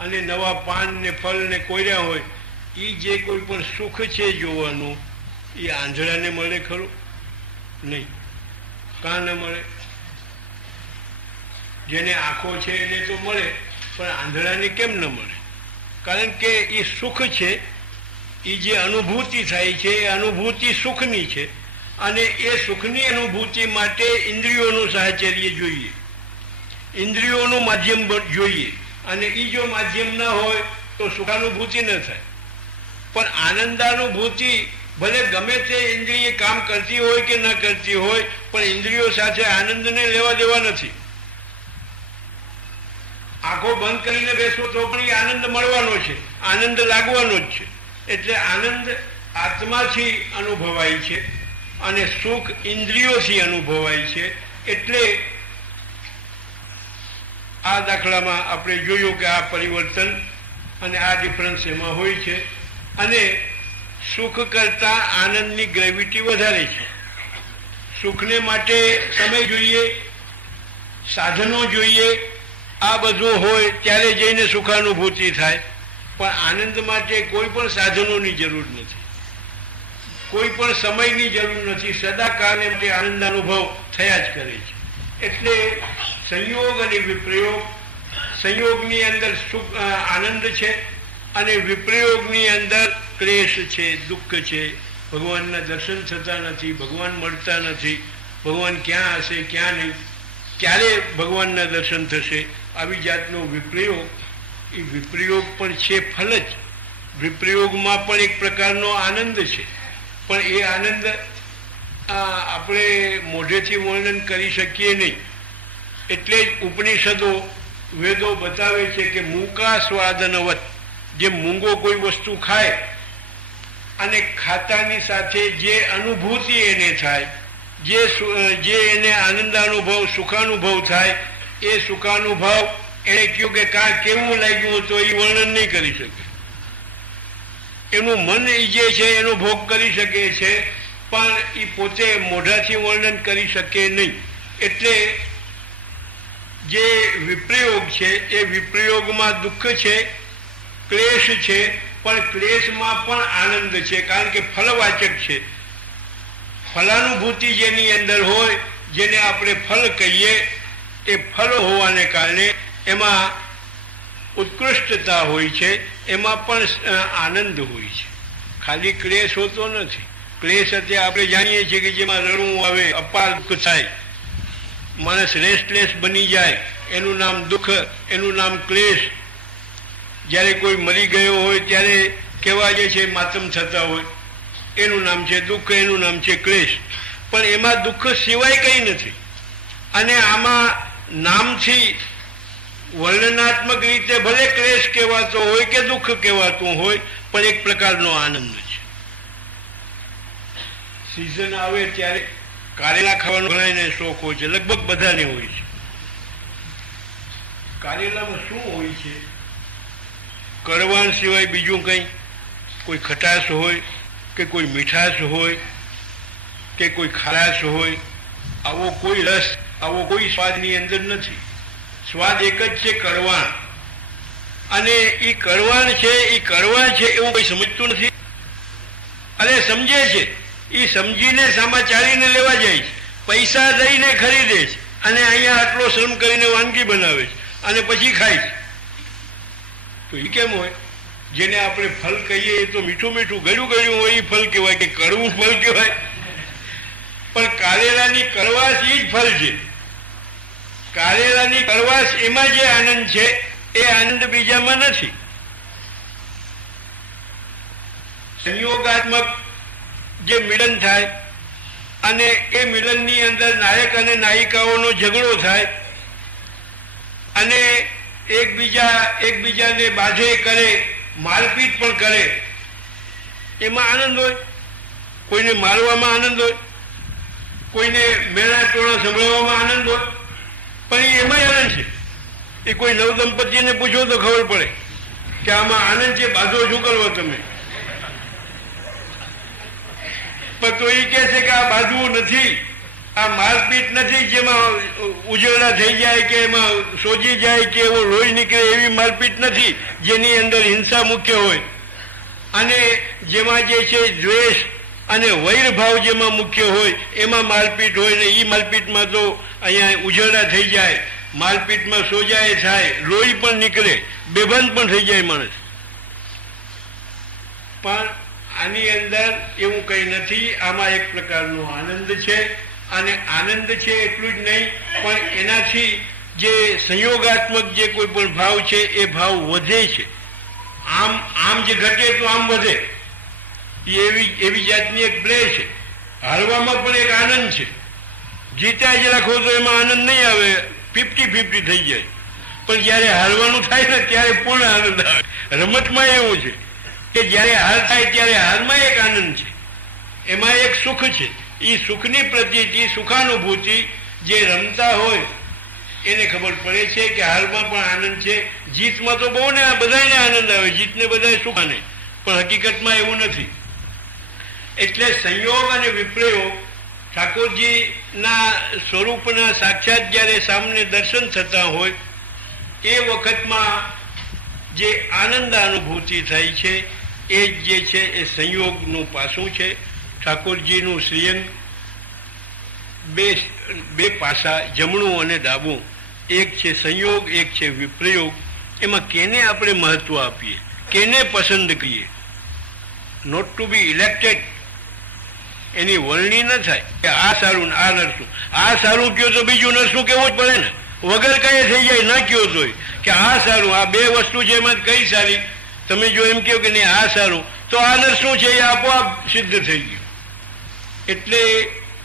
અને નવા પાન ને ફળ ને કોર્યા હોય, એ જે કોઈ પણ સુખ છે જોવાનું, એ આંધળાને મળે ખરું? નહીં. કાં ન મળે? જેને આંખો છે એને તો મળે, પણ આંધળાને કેમ ન મળે? કારણ કે એ સુખ છે, એ જે અનુભૂતિ થાય છે એ અનુભૂતિ સુખની છે, અને એ સુખની અનુભૂતિ માટે ઇન્દ્રિયોનું સાહચર્ય જોઈએ, ઇન્દ્રિયોનું માધ્યમ જોઈએ, અને એ જો માધ્યમ ન હોય તો સુખાનુભૂતિ ન થાય. પણ આનંદાનુભૂતિ ભલે ગમે તે ઇન્દ્રિય કામ કરતી હોય કે ન કરતી હોય, પણ ઇન્દ્રિયો સાથે આનંદને લેવા દેવા નથી. આંખો બંધ કરીને બેસો તો પણ એ આનંદ મળવાનો છે, આનંદ લાગવાનો જ છે. એટલે આનંદ આત્માથી અનુભવાય છે અને સુખ ઇન્દ્રિયોથી અનુભવાય છે. એટલે આ દાખલામાં આપણે જોયું કે આ પરિવર્તન અને આ ડિફરન્સ એમાં હોય છે. અને સુખ કરતાં આનંદની ગ્રેવિટી વધારે છે. સુખને માટે સમય જોઈએ, સાધનો જોઈએ, આ બધું હોય ત્યારે જઈને સુખાનુભૂતિ થાય. પણ આનંદ માટે કોઈ પણ સાધનોની જરૂર નથી, કોઈ પણ સમયની જરૂર નથી, સદાકાળને માટે આનંદ અનુભવ થયા જ કરે છે. એટલે સંયોગ અને વિપ્રયોગ, સંયોગની અંદર સુખ આનંદ છે અને વિપ્રયોગની અંદર ક્લેશ છે, દુઃખ છે. ભગવાનના દર્શન થતા નથી, ભગવાન મળતા નથી, ભગવાન ક્યાં હશે ક્યાં નહીં, ક્યારે ભગવાનના દર્શન થશે, આવી જાતનો વિપ્રયોગ. એ વિપ્રયોગ પણ છે ફલ જ. વિપ્રયોગમાં પણ એક પ્રકારનો આનંદ છે, પણ એ આનંદ આપણે મોઢેથી વર્ણન કરી શકીએ નહીં. એટલે જ ઉપનિષદો વેદો બતાવે છે કે મૂકા સ્વાદનવત, જે મૂંગો કોઈ વસ્તુ ખાય અને ખાતાની સાથે જે અનુભૂતિ એને થાય, જે એને આનંદાનુભવ સુખાનુભવ થાય, એ સુખાનુભવ એને કહ્યું કે કાં કેવું લાગ્યું તો એ વર્ણન નહીં કરી શકે. એનું મન જે છે એનો ભોગ કરી શકે છે, પણ એ પોતે મોઢાથી વર્ણન કરી શકે નહીં. એટલે જે વિપ્રયોગ છે એ વિપ્રયોગમાં દુઃખ છે, ક્લેશ છે, પણ ક્લેશમાં પણ આનંદ છે, કારણ કે ફલવાચક છે. ફલાનુભૂતિ જેની અંદર હોય, જેને આપણે ફલ કહીએ, એ ફલ હોવાને કારણે એમાં ઉત્કૃષ્ટતા હોય છે, એમાં પણ આનંદ હોય છે. ખાલી ક્લેશ હોતો નથી. ક્લેશ અત્યારે આપણે જાણીએ છીએ કે જેમાં રડવું આવે, અપાર દુઃખ થાય, માણસ રેસ્ટલેસ બની જાય, એનું નામ દુઃખ, એનું નામ ક્લેશ. જ્યારે કોઈ મરી ગયો હોય ત્યારે કેવા જે છે માતમ થતા હોય, એનું નામ છે દુઃખ, એનું નામ છે ક્લેશ. પણ એમાં દુઃખ સિવાય કંઈ નથી. અને આમાં નામથી વર્ણનાત્મક રીતે ભલે ક્લેશ કહેવાતો હોય કે દુઃખ કહેવાતું હોય, પણ એક પ્રકારનો આનંદ છે. સિઝન આવે ત્યારે કારેલા ખાવાનો ઘણાને શોખ હોય છે, લગભગ બધાને હોય છે. કારેલામાં શું હોય છે? કડવાણ સિવાય બીજું કંઈ, કોઈ ખટાશ હોય કે કોઈ મીઠાશ હોય કે કોઈ ખારાશ હોય, આવો કોઈ રસ, આવો કોઈ સ્વાદની અંદર નથી. સ્વાદ એક જ છે, કડવાણ. અને એ કડવાણ છે, એ કડવાણ છે એવું કોઈ સમજતું નથી. અને સમજે છે, એ સમજીને સમાચારીને લેવા જાય છે, પૈસા દઈને ખરીદે છે, અને અહીંયા આટલો શ્રમ કરીને વાનગી બનાવે છે અને પછી ખાય છે. તો એ કેમ હોય? જેને આપણે ફલ કહીએ એ તો મીઠું મીઠું ગળ્યું ગળ્યું હોય, એ ફલ કહેવાય કે કડવું ફલ કહેવાય. પણ કારેલાની કડવાશ એ જ ફલ છે. કારેલાની કડવાશ, એમાં જે આનંદ છે એ આનંદ બીજામાં નથી. સંયોગાત્મક જે મિલન થાય અને એ મિલનની અંદર નાયક અને નાયિકાઓનો ઝઘડો થાય અને એકબીજાને બાધે કરે, મારપીટ પણ કરે, એમાં આનંદ હોય. કોઈને મારવામાં આનંદ હોય, કોઈને મેળા ટોળા સંભળાવવામાં આનંદ હોય, પણ એમાં આનંદ છે. એ કોઈ નવદંપતિને પૂછો તો ખબર પડે કે આમાં આનંદ છે, બાધો શું કરવો તમે? પણ તો એ કહે છે કે આ બાજવું નથી, આ મારપીટ નથી જેમાં ઉજવડા થઈ જાય કે એમાં સોજી જાય કે એવો લોહી નીકળે, એવી મારપીટ નથી જેની અંદર હિંસા મુખ્ય હોય. અને જેમાં જે છે દ્વેષ અને વૈરભાવ જેમાં મુખ્ય હોય એમાં મારપીટ હોય ને એ મારપીટમાં તો અહીંયા ઉજવડા થઈ જાય, મારપીટમાં સોજાએ થાય, લોહી પણ નીકળે, બેભાન પણ થઈ જાય માણસ. પણ આની અંદર એવું કંઈ નથી. આમાં એક પ્રકારનો આનંદ છે. અને આનંદ છે એટલું જ નહીં, પણ એનાથી જે સંયોગાત્મક જે કોઈ પણ ભાવ છે એ ભાવ વધે છે. આમ જે ઘટે તો આમ વધે, એવી જાતની એક પ્લે છે. હારવામાં પણ એક આનંદ છે. જીત્યા જ રાખો તો એમાં આનંદ નહીં આવે, 50-50 થઈ જાય. પણ જયારે હારવાનું થાય ને ત્યારે પૂર્ણ આનંદ આવે. રમતમાં એવું છે કે જયારે હાર થાય ત્યારે હારમાં એક આનંદ છે, એમાં એક સુખ છે. એ સુખની પ્રતીતિ, સુખાનુભૂતિ જે રમતા હોય એને ખબર પડે છે કે હારમાં પણ આનંદ છે. જીતમાં તો બહુ ને બધાને આનંદ આવે, જીતને બધા સુખ આને, પણ હકીકતમાં એવું નથી. એટલે સંયોગ અને વિપ્રયોગ ઠાકોરજીના સ્વરૂપના સાક્ષાત જ્યારે સામને દર્શન થતા હોય એ વખતમાં જે આનંદ અનુભૂતિ થાય છે એ જે છે એ સંયોગનું પાસું છે. ઠાકોરજીનું શ્રીઅંગ બે પાસા, જમણું અને ડાબું, એક છે સંયોગ, એક છે વિપ્રયોગ. એમાં કેને આપણે મહત્વ આપીએ, કેને પસંદ કરીએ? નોટ ટુ બી ઇલેક્ટેડ, એની વરણી ન થાય કે આ સારું ને આ નરસું. આ સારું કયો તો બીજું નરસું કેવું જ પડે ને, વગર કઈ થઈ જાય. ના કયો તો કે આ સારું, આ બે વસ્તુ છે એમાં કઈ સારી. તમે જો એમ કહો કે નહીં આ સારું, તો આ નરસું છે એ આપોઆપ સિદ્ધ થઈ ગયું. એટલે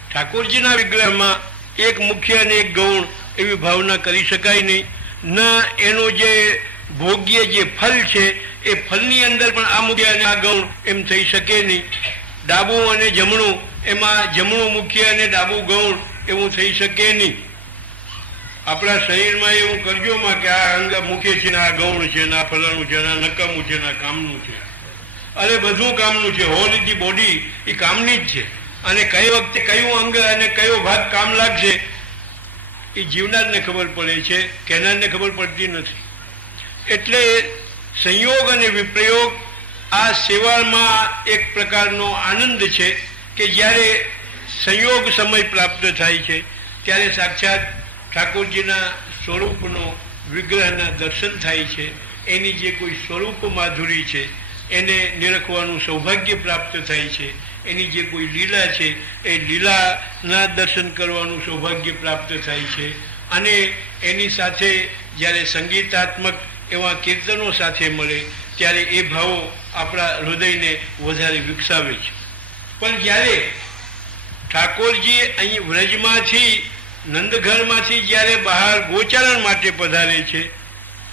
ઠાકોરજીના વિગ્રહમાં એક મુખ્ય અને એક ગૌણ એવી ભાવના કરી શકાય નહીં. ના એનો જે ભોગ્ય જે ફલ છે એ ફલની અંદર પણ આ મુખ્ય અને આ ગૌણ એમ થઈ શકે નહીં. ડાબું અને જમણું, એમાં જમણું મુખ્ય અને ડાબું ગૌણ એવું થઈ શકે નહીં. આપણા શરીરમાં એવું કરજોમાં કે આ અંગ મુખ્ય છે ને આ ગૌણ છે ને આ ફલાણું છે ને આ નકામું છે ને આ કામનું છે. અરે બધું કામનું છે. હોલ ધી બોડી એ કામની જ છે. અને કઈ વખતે કયું અંગ અને કયો ભાગ કામ લાગશે એ જીવનારને ખબર પડે છે, કહેનારને ખબર પડતી નથી. એટલે સંયોગ અને વિપ્રયોગ આ સેવામાં એક પ્રકારનો આનંદ છે કે જ્યારે સંયોગ સમય પ્રાપ્ત થાય છે ત્યારે સાક્ષાત ઠાકોરજીના સ્વરૂપનો વિગ્રહના દર્શન થાય છે. એની જે કોઈ સ્વરૂપ માધુરી છે એને નિરખવાનું સૌભાગ્ય પ્રાપ્ત થાય છે. એની જે કોઈ લીલા છે એ લીલાના દર્શન કરવાનું સૌભાગ્ય પ્રાપ્ત થાય છે. અને એની સાથે જ્યારે સંગીતાત્મક એવા કીર્તનો સાથે મળે ત્યારે એ ભાવો આપણા હૃદયને વધારે વિકસાવે છે. પણ જ્યારે ઠાકોરજી અહીં વ્રજમાંથી નંદઘરમાંથી જ્યારે બહાર ગોચારણ માટે પધારે છે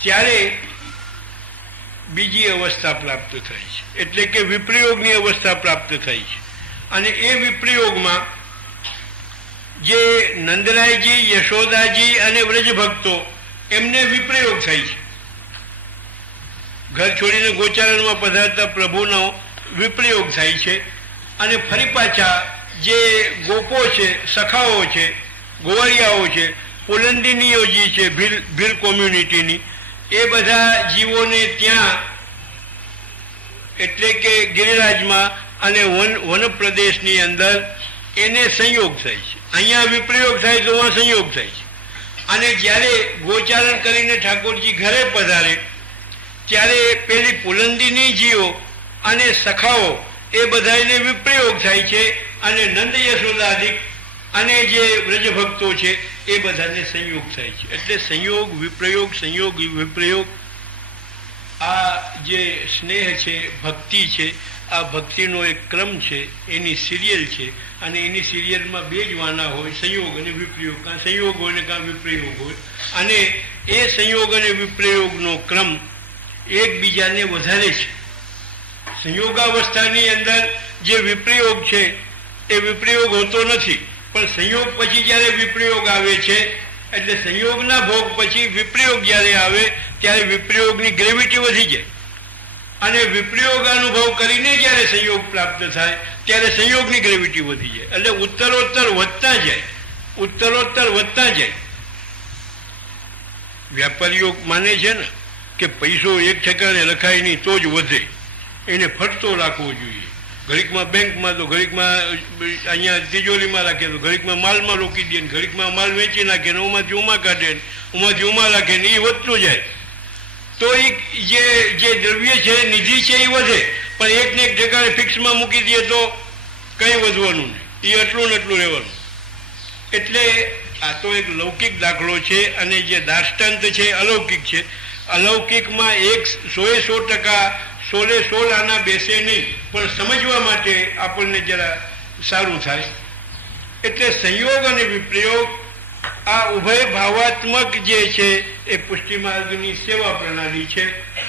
ત્યારે બીજી અવસ્થા પ્રાપ્ત થાય છે, એટલે કે વિપ્રયોગની અવસ્થા પ્રાપ્ત થાય છે. અને એ વિપ્રયોગમાં જે નંદરાયજી, યશોદાજી અને વ્રજભક્તો એમને વિપ્રયોગ થાય છે. ઘર છોડીને ગોચારણમાં પધારતા પ્રભુનો વિપ્રયોગ થાય છે. અને ફરી પાછા જે ગોપો છે, સખાઓ છે, ગોવાળિયાઓ છે, પુલંદિનીઓ છે, ભીલ કોમ્યુનિટીની, એ બધા જીવોને ત્યાં એટલે કે ગિરિરાજમાં અને વન પ્રદેશની અંદર એને સંયોગ થાય છે. અહીંયા વિપ્રયોગ થાય તો વहाँ સંયોગ થાય છે. અને જ્યારે ગોચારણ કરીને ઠાકોરજી ઘરે પધારે ત્યારે પેલી પુલંદિની જીવો અને સખાઓ એ બધાને વિપ્રયોગ થાય છે. અને નંદ યશોદાદિક અને જે વ્રજભક્તો છે એ બધાને સંયોગ થાય છે. એટલે સંયોગ વિપ્રયોગ, સંયોગ વિપ્રયોગ, આ જે સ્નેહ છે, ભક્તિ છે, આ ભક્તિનો એક ક્રમ છે, એની સિરિયલ છે. અને એની સિરિયલમાં બે જ વાના હોય, સંયોગ અને વિપ્રયોગ. કાં સંયોગ હોય ને કાં વિપ્રયોગ હોય. અને એ સંયોગ અને વિપ્રયોગનો ક્રમ એકબીજાને વધારે છે. સંયોગાવસ્થાની અંદર જે વિપ્રયોગ છે એ વિપ્રયોગ હોતો નથી, પણ સંયોગ પછી જ્યારે વિપ્રયોગ આવે છે એટલે સંયોગના ભોગ પછી વિપ્રયોગ જ્યારે આવે ત્યારે વિપ્રયોગની ગ્રેવિટી વધી જાય. અને વિપ્રયોગ અનુભવ કરીને જ્યારે સંયોગ પ્રાપ્ત થાય ત્યારે સંયોગની ગ્રેવિટી વધી જાય. એટલે ઉત્તરોત્તર વધતા જાય. ઉત્તરોત્તર વધતા જાય. વેપારીઓ માને છે ને કે પૈસો એક ઠેકાણે રખાય નહીં તો જ વધે, એને ફરતો રાખવો જોઈએ. ઘડીકમાં બેંકમાં તો ઘડીકમાં અહીંયા તિજોરીમાં રાખે તો ઘડીકમાં માલમાં રોકી દે ને ઘડીકમાં માલ વેચી નાખે ને ઉમાંથી ઉમા કાઢે ને ઉમાંથી ઉમા રાખે ને એ વધતું જાય. તો એ જે દ્રવ્ય છે નિધિ છે એ વધે, પણ એકને એક ઠેકાણે ફિક્સમાં મૂકી દે તો કંઈ વધવાનું નહીં, એ એટલું ને એટલું રહેવાનું. એટલે આ તો એક લૌકિક દાખલો છે અને જે દાષ્ટાંત છે અલૌકિક છે. અલૌકિકમાં 100% 100 આના બેસે નહીં, પણ સમજવા માટે આપણને જરા સારું થાય. એટલે સંયોગ અને વિપ્રયોગ આ ઉભય ભાવાત્મક જે છે એ પુષ્ટિ માર્ગની સેવા પ્રણાલી છે.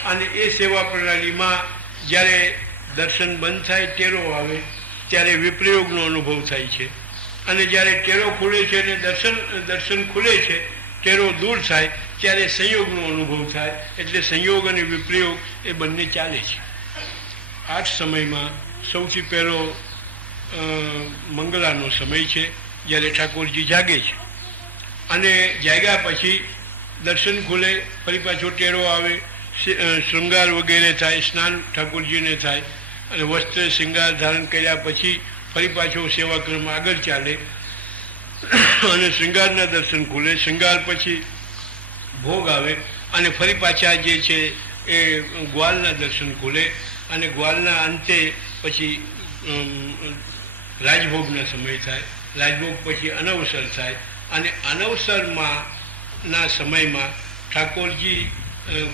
અને એ સેવા પ્રણાલીમાં જ્યારે દર્શન બંધ થાય, ટેરો આવે, ત્યારે વિપ્રયોગનો અનુભવ થાય છે. અને જ્યારે ટેરો ખુલે છે અને દર્શન ખુલે છે, ટેરો દૂર થાય, ત્યારે સંયોગનો અનુભવ થાય. એટલે સંયોગ અને વિપ્રયોગ એ બંને ચાલે છે. આ જ સમયમાં સૌથી પહેલો મંગલાનો સમય છે, જ્યારે ઠાકોરજી જાગે છે. અને જાગ્યા પછી દર્શન ખુલે, ફરી પાછો ટેરો આવે, શૃંગાર વગેરે થાય, સ્નાન ઠાકોરજીને થાય, અને વસ્ત્ર શૃંગાર ધારણ કર્યા પછી ફરી પાછો સેવાક્રમ આગળ ચાલે અને શૃંગારના દર્શન ખુલે. શૃંગાર પછી ભોગ આવે અને ફરી પાછા જે છે એ ગ્વાલના દર્શન ખુલે. અને ગ્વાલના અંતે પછી રાજભોગના સમય થાય. રાજભોગ પછી અનવસર થાય. અને અનવસરમાં ના સમયમાં ઠાકોરજી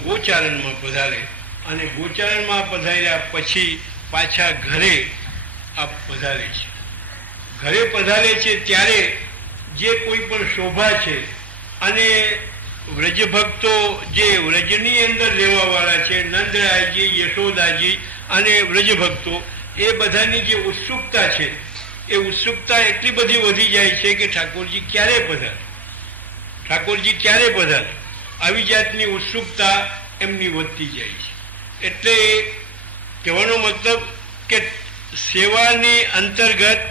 ગોચારણમાં પધારે. અને ગોચારણમાં પધાર્યા પછી પાછા ઘરે આ પધારે છે. ઘરે પધારે છે ત્યારે જે કોઈ પણ શોભા છે અને વ્રજભક્તો જે વ્રજની અંદર રહેવાવાળા છે, નંદરાયજી, યશોદાજી અને વ્રજભક્તો, એ બધાની જે ઉત્સુકતા છે એ ઉત્સુકતા એટલી બધી વધી જાય છે કે ઠાકોરજી ક્યારે પધારે, ઠાકોરજી ક્યારે પધારે, આવી જાતની ઉત્સુકતા એમની વધતી જાય છે. એટલે કહેવાનો મતલબ કે સેવાની અંતર્ગત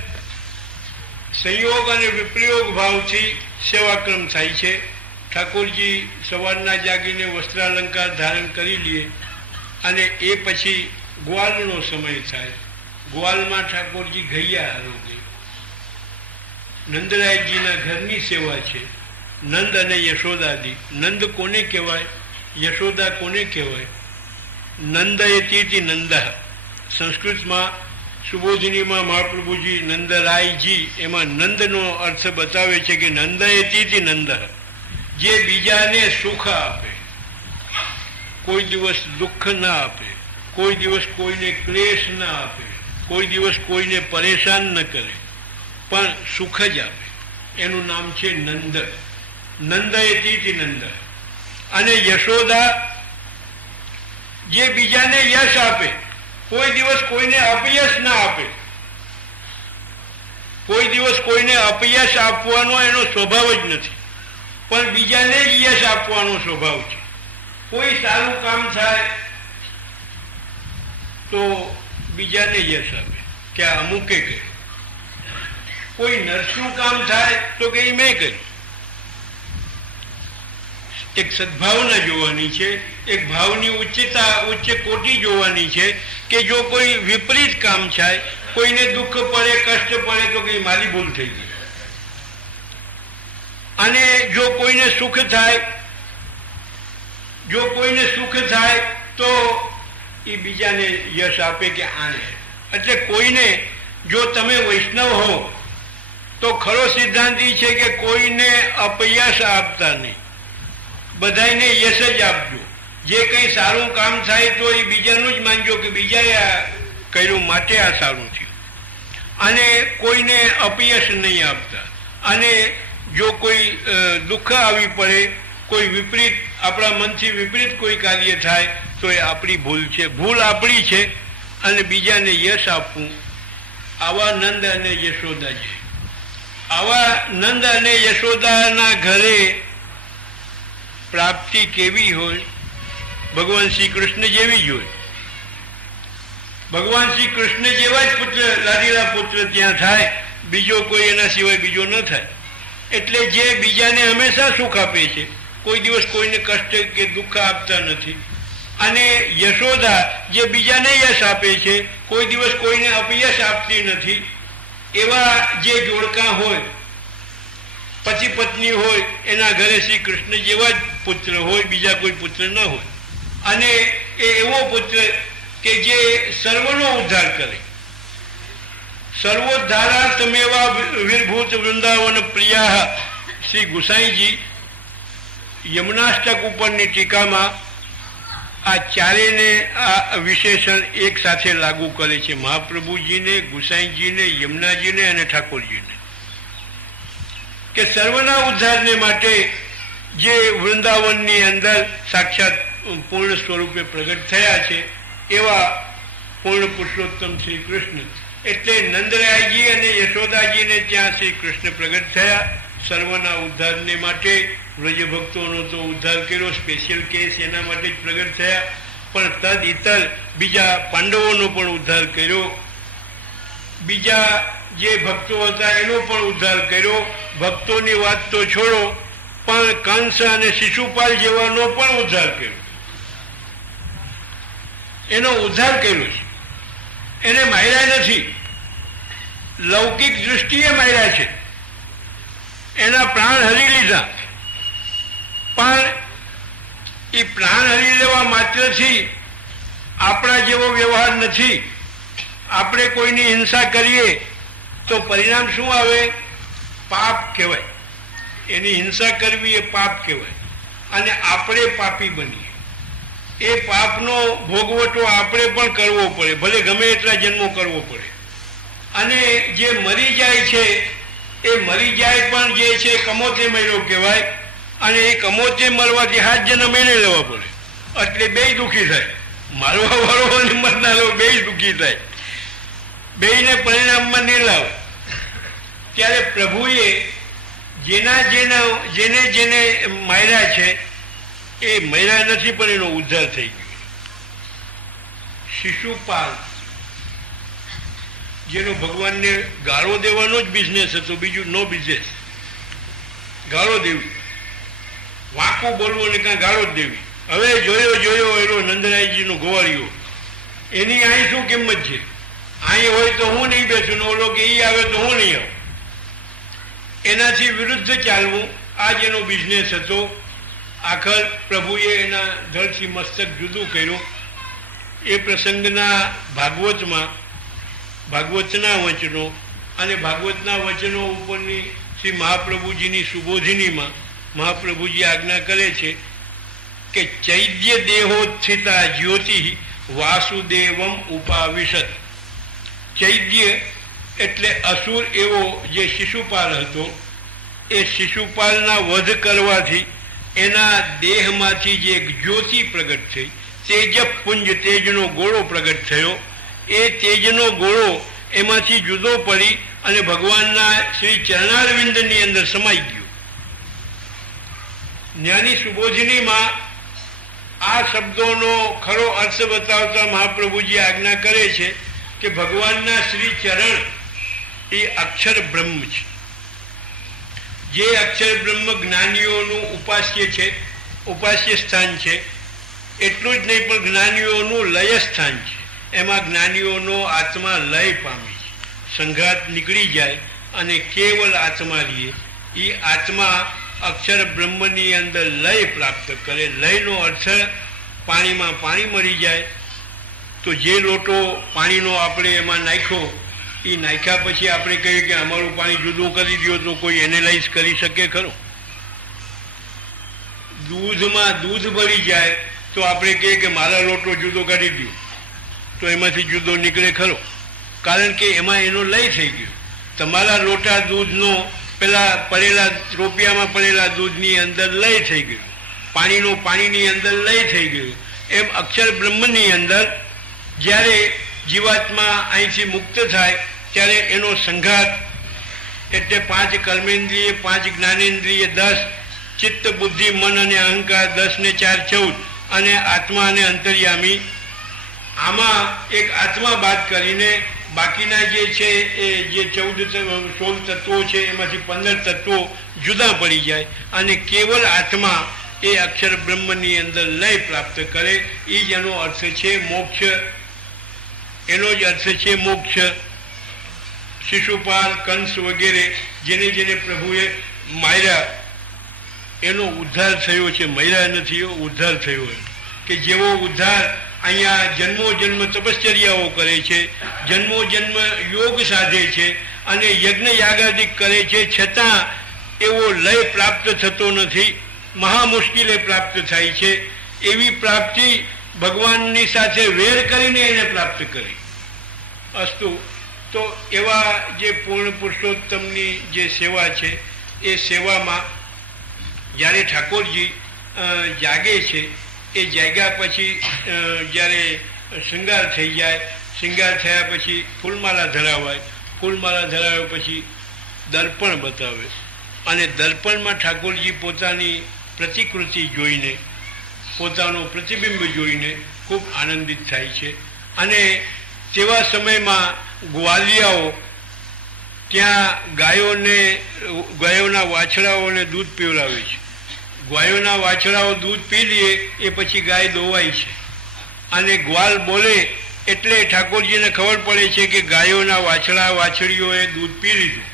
સંયોગ અને વિપ્રયોગ ભાવથી સેવાક્રમ થાય છે. ઠાકોરજી સવારના જાગીને વસ્ત્રાલંકાર ધારણ કરી લે અને એ પછી ગ્વાલનો સમય થાય. ગ્વાલમાં ઠાકોરજી ઘૈયા આરોગે. નંદરાયજીના ઘરની સેવા છે. નંદ અને યશોદાદી. નંદ કોને કહેવાય, યશોદા કોને કહેવાય? નંદયતીતિ નંદ. સંસ્કૃતમાં સુબોધિનીમાં મહાપ્રભુજી નંદરાયજી એમાં નંદનો અર્થ બતાવે છે કે નંદયતીતિ નંદ, જે બીજાને સુખ આપે, કોઈ દિવસ દુઃખ ના આપે, કોઈ દિવસ કોઈને ક્લેશ ના આપે, કોઈ દિવસ કોઈને પરેશાન ન કરે, પણ સુખ જ આપે. એનું નામ છે નંદ. નંદયતીતિ નંદ. અને યશોદા જે બીજાને યશ આપે, કોઈ દિવસ કોઈને અપયશ ના આપે. કોઈ દિવસ કોઈને અપયશ આપવાનો એનો સ્વભાવ જ નથી, પણ બીજાને જ યશ આપવાનો સ્વભાવ છે. કોઈ સારું કામ થાય તો બીજાને યશ આપે કે આ અમુકે કર્યું. કોઈ નરસું કામ થાય તો કે મેં કર્યું. એક સદભાવના જોવાની છે, એક ભાવની ઉચ્ચતા, ઉચ્ચ કોટી જોવાની છે કે જો કોઈ વિપરીત કામ થાય, કોઈને દુઃખ પડે, કષ્ટ પડે તો કે મારી ભૂલ થઈ ગઈ. અને જો કોઈને સુખ થાય, જો કોઈને સુખ થાય તો એ બીજાને યશ આપે કે આને. એટલે કોઈને, જો તમે વૈષ્ણવ હો તો ખરો સિદ્ધાંત એ છે કે કોઈને અપયશ આપતા નહીં, બધાને યશ જ આપજો. જે કંઈ સારું કામ થાય તો એ બીજાનું જ માનજો કે બીજાએ કર્યું માટે આ સારું થયું. અને કોઈને અપયશ નહીં આપતા. અને જો કોઈ દુઃખ આવી પડે, કોઈ વિપરીત, આપણા મનથી વિપરીત કોઈ કાર્ય થાય તો એ આપણી ભૂલ છે, ભૂલ આપણી છે. અને બીજાને યશ આપવું. આવા નંદ અને યશોદા છે. આવા નંદ અને યશોદાના ઘરે પ્રાપ્તિ કેવી હોય? ભગવાન શ્રી કૃષ્ણ જેવી જ હોય. ભગવાન શ્રી કૃષ્ણ જેવા જ પુત્ર, લાડીલા પુત્ર ત્યાં થાય, બીજો કોઈ એના સિવાય બીજો ન થાય. એટલે જે બીજાને હંમેશા સુખ આપે છે, કોઈ દિવસ કોઈને કષ્ટ કે દુઃખ આપતા નથી. અને યશોદા જે બીજાને યશ આપે છે, કોઈ દિવસ કોઈને અપયશ આપતી નથી. એવા જે જોડકા હોય, પતિ પત્ની હોય, એના ઘરે શ્રી કૃષ્ણ જેવા જ પુત્ર હોય, બીજા કોઈ પુત્ર ન હોય. અને એ એવો પુત્ર કે જે સર્વનો ઉદ્ધાર કરે. સર્વોદ્ધારાર્થમેવા વિર્ભૂત વૃંદાવન પ્રિયા. શ્રી ગુસાઈજી યમુનાષ્ટક ઉપરની ટીકામાં આ ચારેયને આ વિશેષણ એક સાથે લાગુ કરે છે, મહાપ્રભુજીને, ગુસાઈજીને, યમુનાજીને અને ઠાકોરજીને, કે સર્વના ઉદ્ધારને માટે જે વૃંદાવનની અંદર સાક્ષાત પૂર્ણ સ્વરૂપે પ્રગટ થયા છે એવા પૂર્ણ પુરુષોત્તમ શ્રી કૃષ્ણ. એટલે નંદરાયજી અને યશોદાજીને ત્યાં શ્રી કૃષ્ણ પ્રગટ થયા સર્વના ઉદ્ધારને માટે. વ્રજ ભક્તોનો તો ઉદ્ધાર કર્યો, સ્પેશિયલ કેસ એના માટે જ પ્રગટ થયા, પણ તદ ઇતર બીજા પાંડવોનો પણ ઉદ્ધાર કર્યો, બીજા જે ભક્તો હતા એનો પણ ઉદ્ધાર કર્યો. ભક્તોની વાત તો છોડો, પણ કંસ અને શિશુપાલ જેવાનો પણ ઉદ્ધાર કર્યો. એનો ઉદ્ધાર કર્યો છે. એને માર્યા નથી, લૌકિક દૃષ્ટિએ માર્યા છે, એના પ્રાણ હરી લીધા. પણ એ પ્રાણ હરી લેવા માત્રથી આપણા જેવો વ્યવહાર નથી. આપણે કોઈની હિંસા કરીએ તો પરિણામ શું આવે? પાપ કહેવાય. એની હિંસા કરવી એ પાપ કહેવાય, અને આપણે પાપી બનીએ. એ પાપનો ભોગવટો આપણે પણ કરવો પડે, ભલે ગમે એટલા જન્મો કરવો પડે. અને જે મરી જાય છે એ મરી જાય પણ જે છે કમોતે મર્યો કહેવાય. અને એ કમોતે મરવાથી 7 જન્મ એને લેવા પડે, એટલે બે દુઃખી થાય. મારવા વાળો અને મરનારો બે દુઃખી થાય, બેને પરિણામમાં નહીં લાવે. ત્યારે પ્રભુએ જેને જેને માર્યા છે એ મર્યા નથી, પણ એનો ઉદ્ધાર થઈ ગયો. શિશુપાલ જેનો ભગવાનને ગાળો દેવાનો જ બિઝનેસ હતો, બીજું નો બિઝનેસ. ગાળો દેવી, વાંકું બોલવું અને કાં ગાળો જ દેવી. હવે જોયો એનો નંદરાયજીનો ગોવાળિયો, એની અહીં શું કિંમત છે? અહીં હોય તો હું નહીં બેસું, ને ઓલો કે એ આવે તો હું નહીં આવું. એનાથી વિરુદ્ધ ચાલવું, આ જ એનો બિઝનેસ હતો. આખર પ્રભુએ એના ધડથી મસ્તક જુદું કર્યું. એ પ્રસંગના ભાગવતના વચનો અને ભાગવતના વચનો ઉપરની શ્રી મહાપ્રભુજીની સુબોધિનીમાં મહાપ્રભુજી આજ્ઞા કરે છે કે ચૈદ્ય દેહોત્થિતા જ્યોતિ વાસુદેવમ ઉપાવિશત. ચૈદ્ય એટલે અસુર એવો જે શિશુપાલ હતો, એ શિશુપાલના વધ કરવાથી એના દેહમાંથી જે જ્યોતિ પ્રગટ થઈ, તેજપુંજ તેજનો ગોળો પ્રગટ થયો. એ તેજનો ગોળો એમાંથી જુદો પડી અને ભગવાનના શ્રી ચરણારવિંદની અંદર સમાઈ ગયો. જ્ઞાની સુબોધિનીમાં આ શબ્દોનો ખરો અર્થ બતાવતા મહાપ્રભુજી આજ્ઞા કરે છે કે ભગવાનના શ્રી ચરણ એ અક્ષર બ્રહ્મ છે. જે અક્ષર બ્રહ્મ જ્ઞાનીઓનું ઉપાસ્ય છે, ઉપાસ્ય સ્થાન છે. એટલું જ નહીં, પણ જ્ઞાનીઓનું લય સ્થાન છે. એમાં જ્ઞાનીઓનો આત્મા લય પામી છે, સંઘાત નીકળી જાય અને કેવલ આત્મા રહીએ. એ આત્મા અક્ષર બ્રહ્મની અંદર લય પ્રાપ્ત કરે. લયનો અર્થ પાણીમાં પાણી મરી જાય. તો જે લોટો પાણીનો આપણે એમાં નાખ્યો, એ નાખ્યા પછી આપણે કહીએ કે અમારું પાણી જુદું કરી દો, તો કોઈ એનાલાઇઝ કરી શકે ખરો? દૂધમાં દૂધ ભરી જાય તો આપણે કહીએ કે મારા લોટો જુદો કાઢી દો, તો એમાંથી જુદો નીકળે ખરો? કારણ કે એમાં એનો લય થઈ ગયો. તમારા લોટા દૂધનો પેલા પડેલા રોપિયામાં પડેલા દૂધની અંદર લય થઈ ગયું, પાણીનો પાણીની અંદર લય થઈ ગયું. એમ અક્ષર બ્રહ્મની અંદર જ્યારે જીવાત્મા અહીંથી મુક્ત થાય ત્યારે એનો સંઘાત એટલે 5 કર્મેન્દ્રિય, 5 જ્ઞાનેન્દ્રિય, 10 ચિત્ત બુદ્ધિ મન અને અહંકાર, 10 ને 4 14, અને આત્મા અને અંતર્યામી. આમાં એક આત્મા બાદ કરીને બાકીના જે છે એ જે 16 તત્વો છે એમાંથી 15 તત્વો જુદા પડી જાય અને કેવલ આત્મા એ અક્ષર બ્રહ્મની અંદર લય પ્રાપ્ત કરે. એ જ એનો અર્થ છે મોક્ષ. એનો જ અર્થ છે મોક્ષ. શિશુપાલ, કંસ વગેરે જેને જેને પ્રભુએ માર્યા એનો ઉદ્ધાર થયો છે. મર્યા નથી, ઉદ્ધાર થયો કે જેવો ઉદ્ધાર અહીંયા જન્મો જન્મ તપશ્ચર્યાઓ કરે છે, જન્મો જન્મ યોગ સાધે છે અને યજ્ઞ યાગાદિક કરે છે, છતાં એવો લય પ્રાપ્ત થતો નથી. મહા મુશ્કેલે પ્રાપ્ત થાય છે. એવી પ્રાપ્તિ ભગવાનની સાથે વેર કરીને એને પ્રાપ્ત કરી. અસ્તુ. તો એવા જે પૂર્ણ પુરુષોત્તમની જે સેવા છે એ સેવામાં જ્યારે ઠાકોરજી જાગે છે એ જાગ્યા પછી જ્યારે શૃંગાર થઈ જાય, શૃંગાર થયા પછી ફૂલમાળા ધરાવાય, ફૂલમાળા ધરાવ્યા પછી દર્પણ બતાવે અને દર્પણમાં ઠાકોરજી પોતાની પ્રતિકૃતિ જોઈને, પોતાનું પ્રતિબિંબ જોઈને ખૂબ આનંદિત થાય છે. અને તેવા સમયમાં ગ્વાલિયાઓ ત્યાં ગાયોના વાછડાઓને દૂધ પીવડાવે છે. ગાયોના વાછડાઓ દૂધ પી લે એ પછી ગાય દોવાય છે અને ગ્વાલ બોલે એટલે ઠાકોરજીને ખબર પડે છે કે ગાયોના વાછડા વાછડીઓએ દૂધ પી લીધું.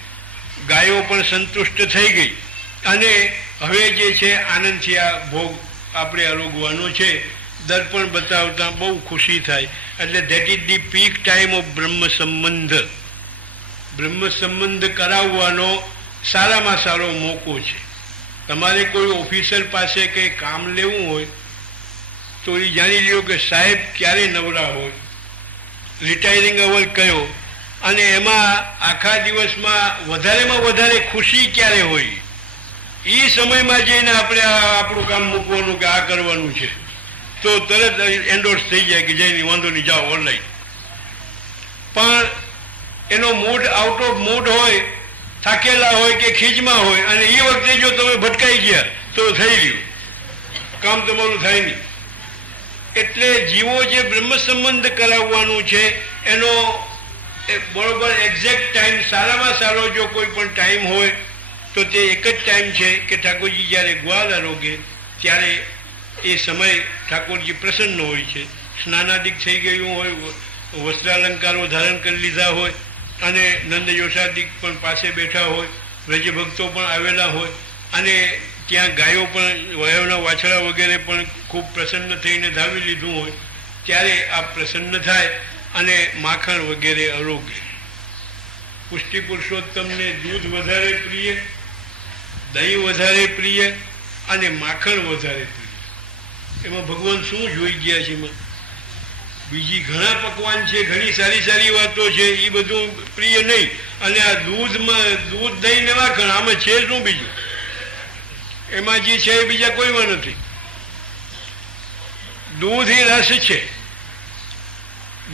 ગાયો પણ સંતુષ્ટ થઈ ગઈ અને હવે જે છે આનંદથી આ ભોગ આપણે આરોગવાનો છે. દર્પણ બતાવતા બહુ ખુશી થાય. એટલે that is the peak time of બ્રહ્મ સંબંધ. બ્રહ્મ સંબંધ કરાવવાનો સારામાં સારો મોકો છે. તમારે કોઈ ઓફિસર પાસે કંઈ કામ લેવું હોય તો એ જાણી લ્યો કે સાહેબ ક્યારે નવરા હોય, રિટાયરિંગ અવર કયો, અને એમાં આખા દિવસમાં વધારેમાં વધારે ખુશી ક્યારે હોય એ સમયમાં જઈને આપણે આપણું કામ મૂકવાનું કે આ કરવાનું છે તો તરત એન્ડોર્સ થઈ જાય કે જઈને વાંધો નહીં જાઓ ઓનલાઈન. પણ એનો મૂડ આઉટ ઓફ મૂડ હોય, થાકેલા હોય કે ખીજમાં હોય અને એ વખતે જો તમે ભટકાઈ ગયા તો થઈ ગયું, કામ તમારું થાય નહીં. એટલે જીવો જે બ્રહ્મ સંબંધ કરાવવાનું છે એનો બરોબર એક્ઝેક્ટ ટાઈમ, સારામાં સારો જો કોઈ પણ ટાઈમ હોય તો તે એક જ ટાઈમ છે કે ઠાકોરજી જ્યારે ગ્વાલ આરોગે ત્યારે એ સમય ઠાકોરજી પ્રસન્ન હોય છે. સ્નાનાદિક થઈ ગયું હોય, વસ્ત્રાલંકારો ધારણ કરી લીધા હોય અને નંદ યશોદાદિક પણ પાસે બેઠા હોય, વ્રજભક્તો પણ આવેલા હોય અને ત્યાં ગાયો પણ, વયોના વાછડા વગેરે પણ ખૂબ પ્રસન્ન થઈને ધાવી લીધું હોય ત્યારે આ પ્રસન્ન થાય અને માખણ વગેરે આરોગે. પુષ્ટિ પુરુષોત્તમને દૂધ વધારે પ્રિય, દહીં વધારે પ્રિય અને માખણ વધારે પ્રિય. એમાં ભગવાન શું જોઈ ગયા છે? એમાં બીજી ઘણા પકવાન છે, ઘણી સારી સારી વાતો છે, એ બધું પ્રિય નહીં. અને આ દૂધમાં દૂધ દહીં ને માખણ આમાં છે શું બીજું? એમાં જે છે એ બીજા કોઈમાં નથી. દૂધ એ રસ છે,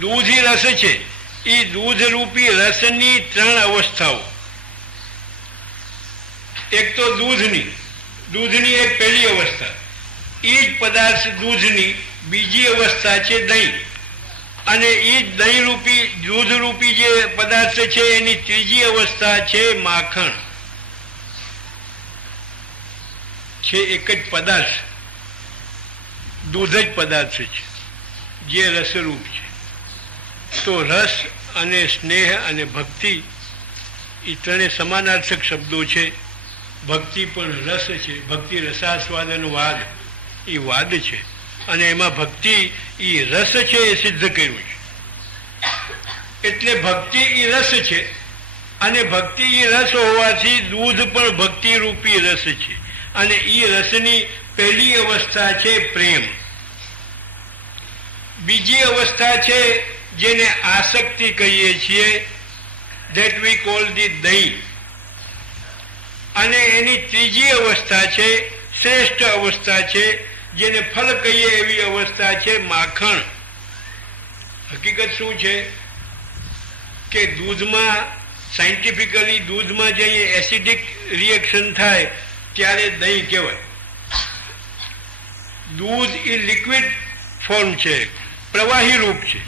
દૂધ એ રસ છે. એ દૂધરૂપી રસની 3 અવસ્થાઓ. એક તો દૂધની એક પહેલી અવસ્થા, એ જ પદાર્થ દૂધની બીજી અવસ્થા છે દહીં, અને એ દહીંરૂપી દૂધરૂપી જે પદાર્થ છે એની ત્રીજી અવસ્થા છે માખણ. છે એક જ પદાર્થ, દૂધ જ પદાર્થ છે જે રસરૂપ છે. તો રસ અને સ્નેહ અને ભક્તિ એ ત્રણે સમાનાર્થક શબ્દો છે. ભક્તિ પણ રસ છે, ભક્તિ રસાસ્વાદન વાદ એ વાદ છે અને એમાં ભક્તિ એ રસ છે એ સિદ્ધ કર્યું છે. એટલે ભક્તિ એ રસ છે અને ભક્તિ એ રસ હોવાથી દૂધ પણ ભક્તિ રૂપી રસ છે અને એ રસની પહેલી અવસ્થા છે પ્રેમ. બીજી અવસ્થા છે જેને આસક્તિ કહીએ છીએ, ધેટ વી કોલ ધી દહીં. અને એની ત્રીજી અવસ્થા છે, શ્રેષ્ઠ અવસ્થા છે, જેને ફલ કહીએ એવી અવસ્થા છે માખણ. હકીકત શું છે કે દૂધમાં, સાયન્ટિફિકલી દૂધમાં જે એસિડિક રિએક્શન થાય ત્યારે દહીં કહેવાય. દૂધ એ લિક્વિડ ફોર્મ છે, પ્રવાહી રૂપ છે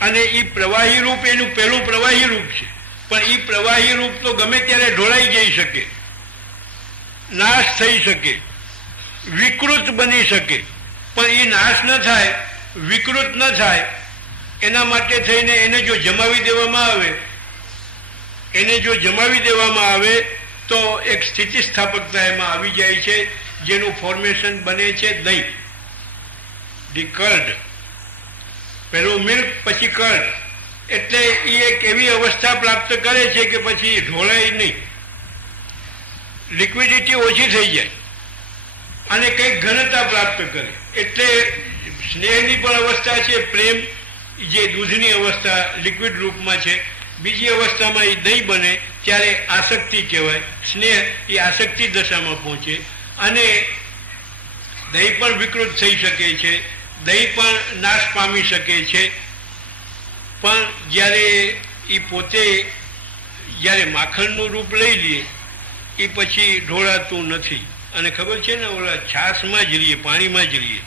અને એ પ્રવાહી રૂપ એનું પહેલું પ્રવાહી રૂપ છે. પણ એ પ્રવાહી રૂપ તો ગમે ત્યારે ઢોળાઈ જઈ શકે, નાશ થઈ શકે, વિકૃત બની શકે. પણ એ નાશ ન થાય, વિકૃત ન થાય, એના માટે થઈને એને જો જમાવી દેવામાં આવે તો એક સ્થિતિસ્થાપકતા એમાં આવી જાય છે, જેનું ફોર્મેશન બને છે દહીં, ધી કર્ડ. પહેલું મિલ્ક, પછી કર્ડ. એટલે એ એક એવી અવસ્થા પ્રાપ્ત કરે છે કે પછી ઢોળાય નહીં, લિક્વિડિટી ઓછી થઈ જાય અને કંઈક ઘનતા પ્રાપ્ત કરે. એટલે સ્નેહની પણ અવસ્થા છે, પ્રેમ જે દૂધની અવસ્થા લિક્વિડ રૂપમાં છે. બીજી અવસ્થામાં એ દહીં બને ત્યારે આસક્તિ કહેવાય. સ્નેહ એ આસક્તિ દશામાં પહોંચે અને દહીં પણ વિકૃત થઈ શકે છે, દહીં પણ નાશ પામી શકે છે. પણ જ્યારે એ પોતે જ્યારે માખણનું રૂપ લઈ લે એ પછી ઢોળાતું નથી. અને ખબર છે ને, ઓલા છાશમાં જ રહીએ, પાણીમાં જ રહીએ.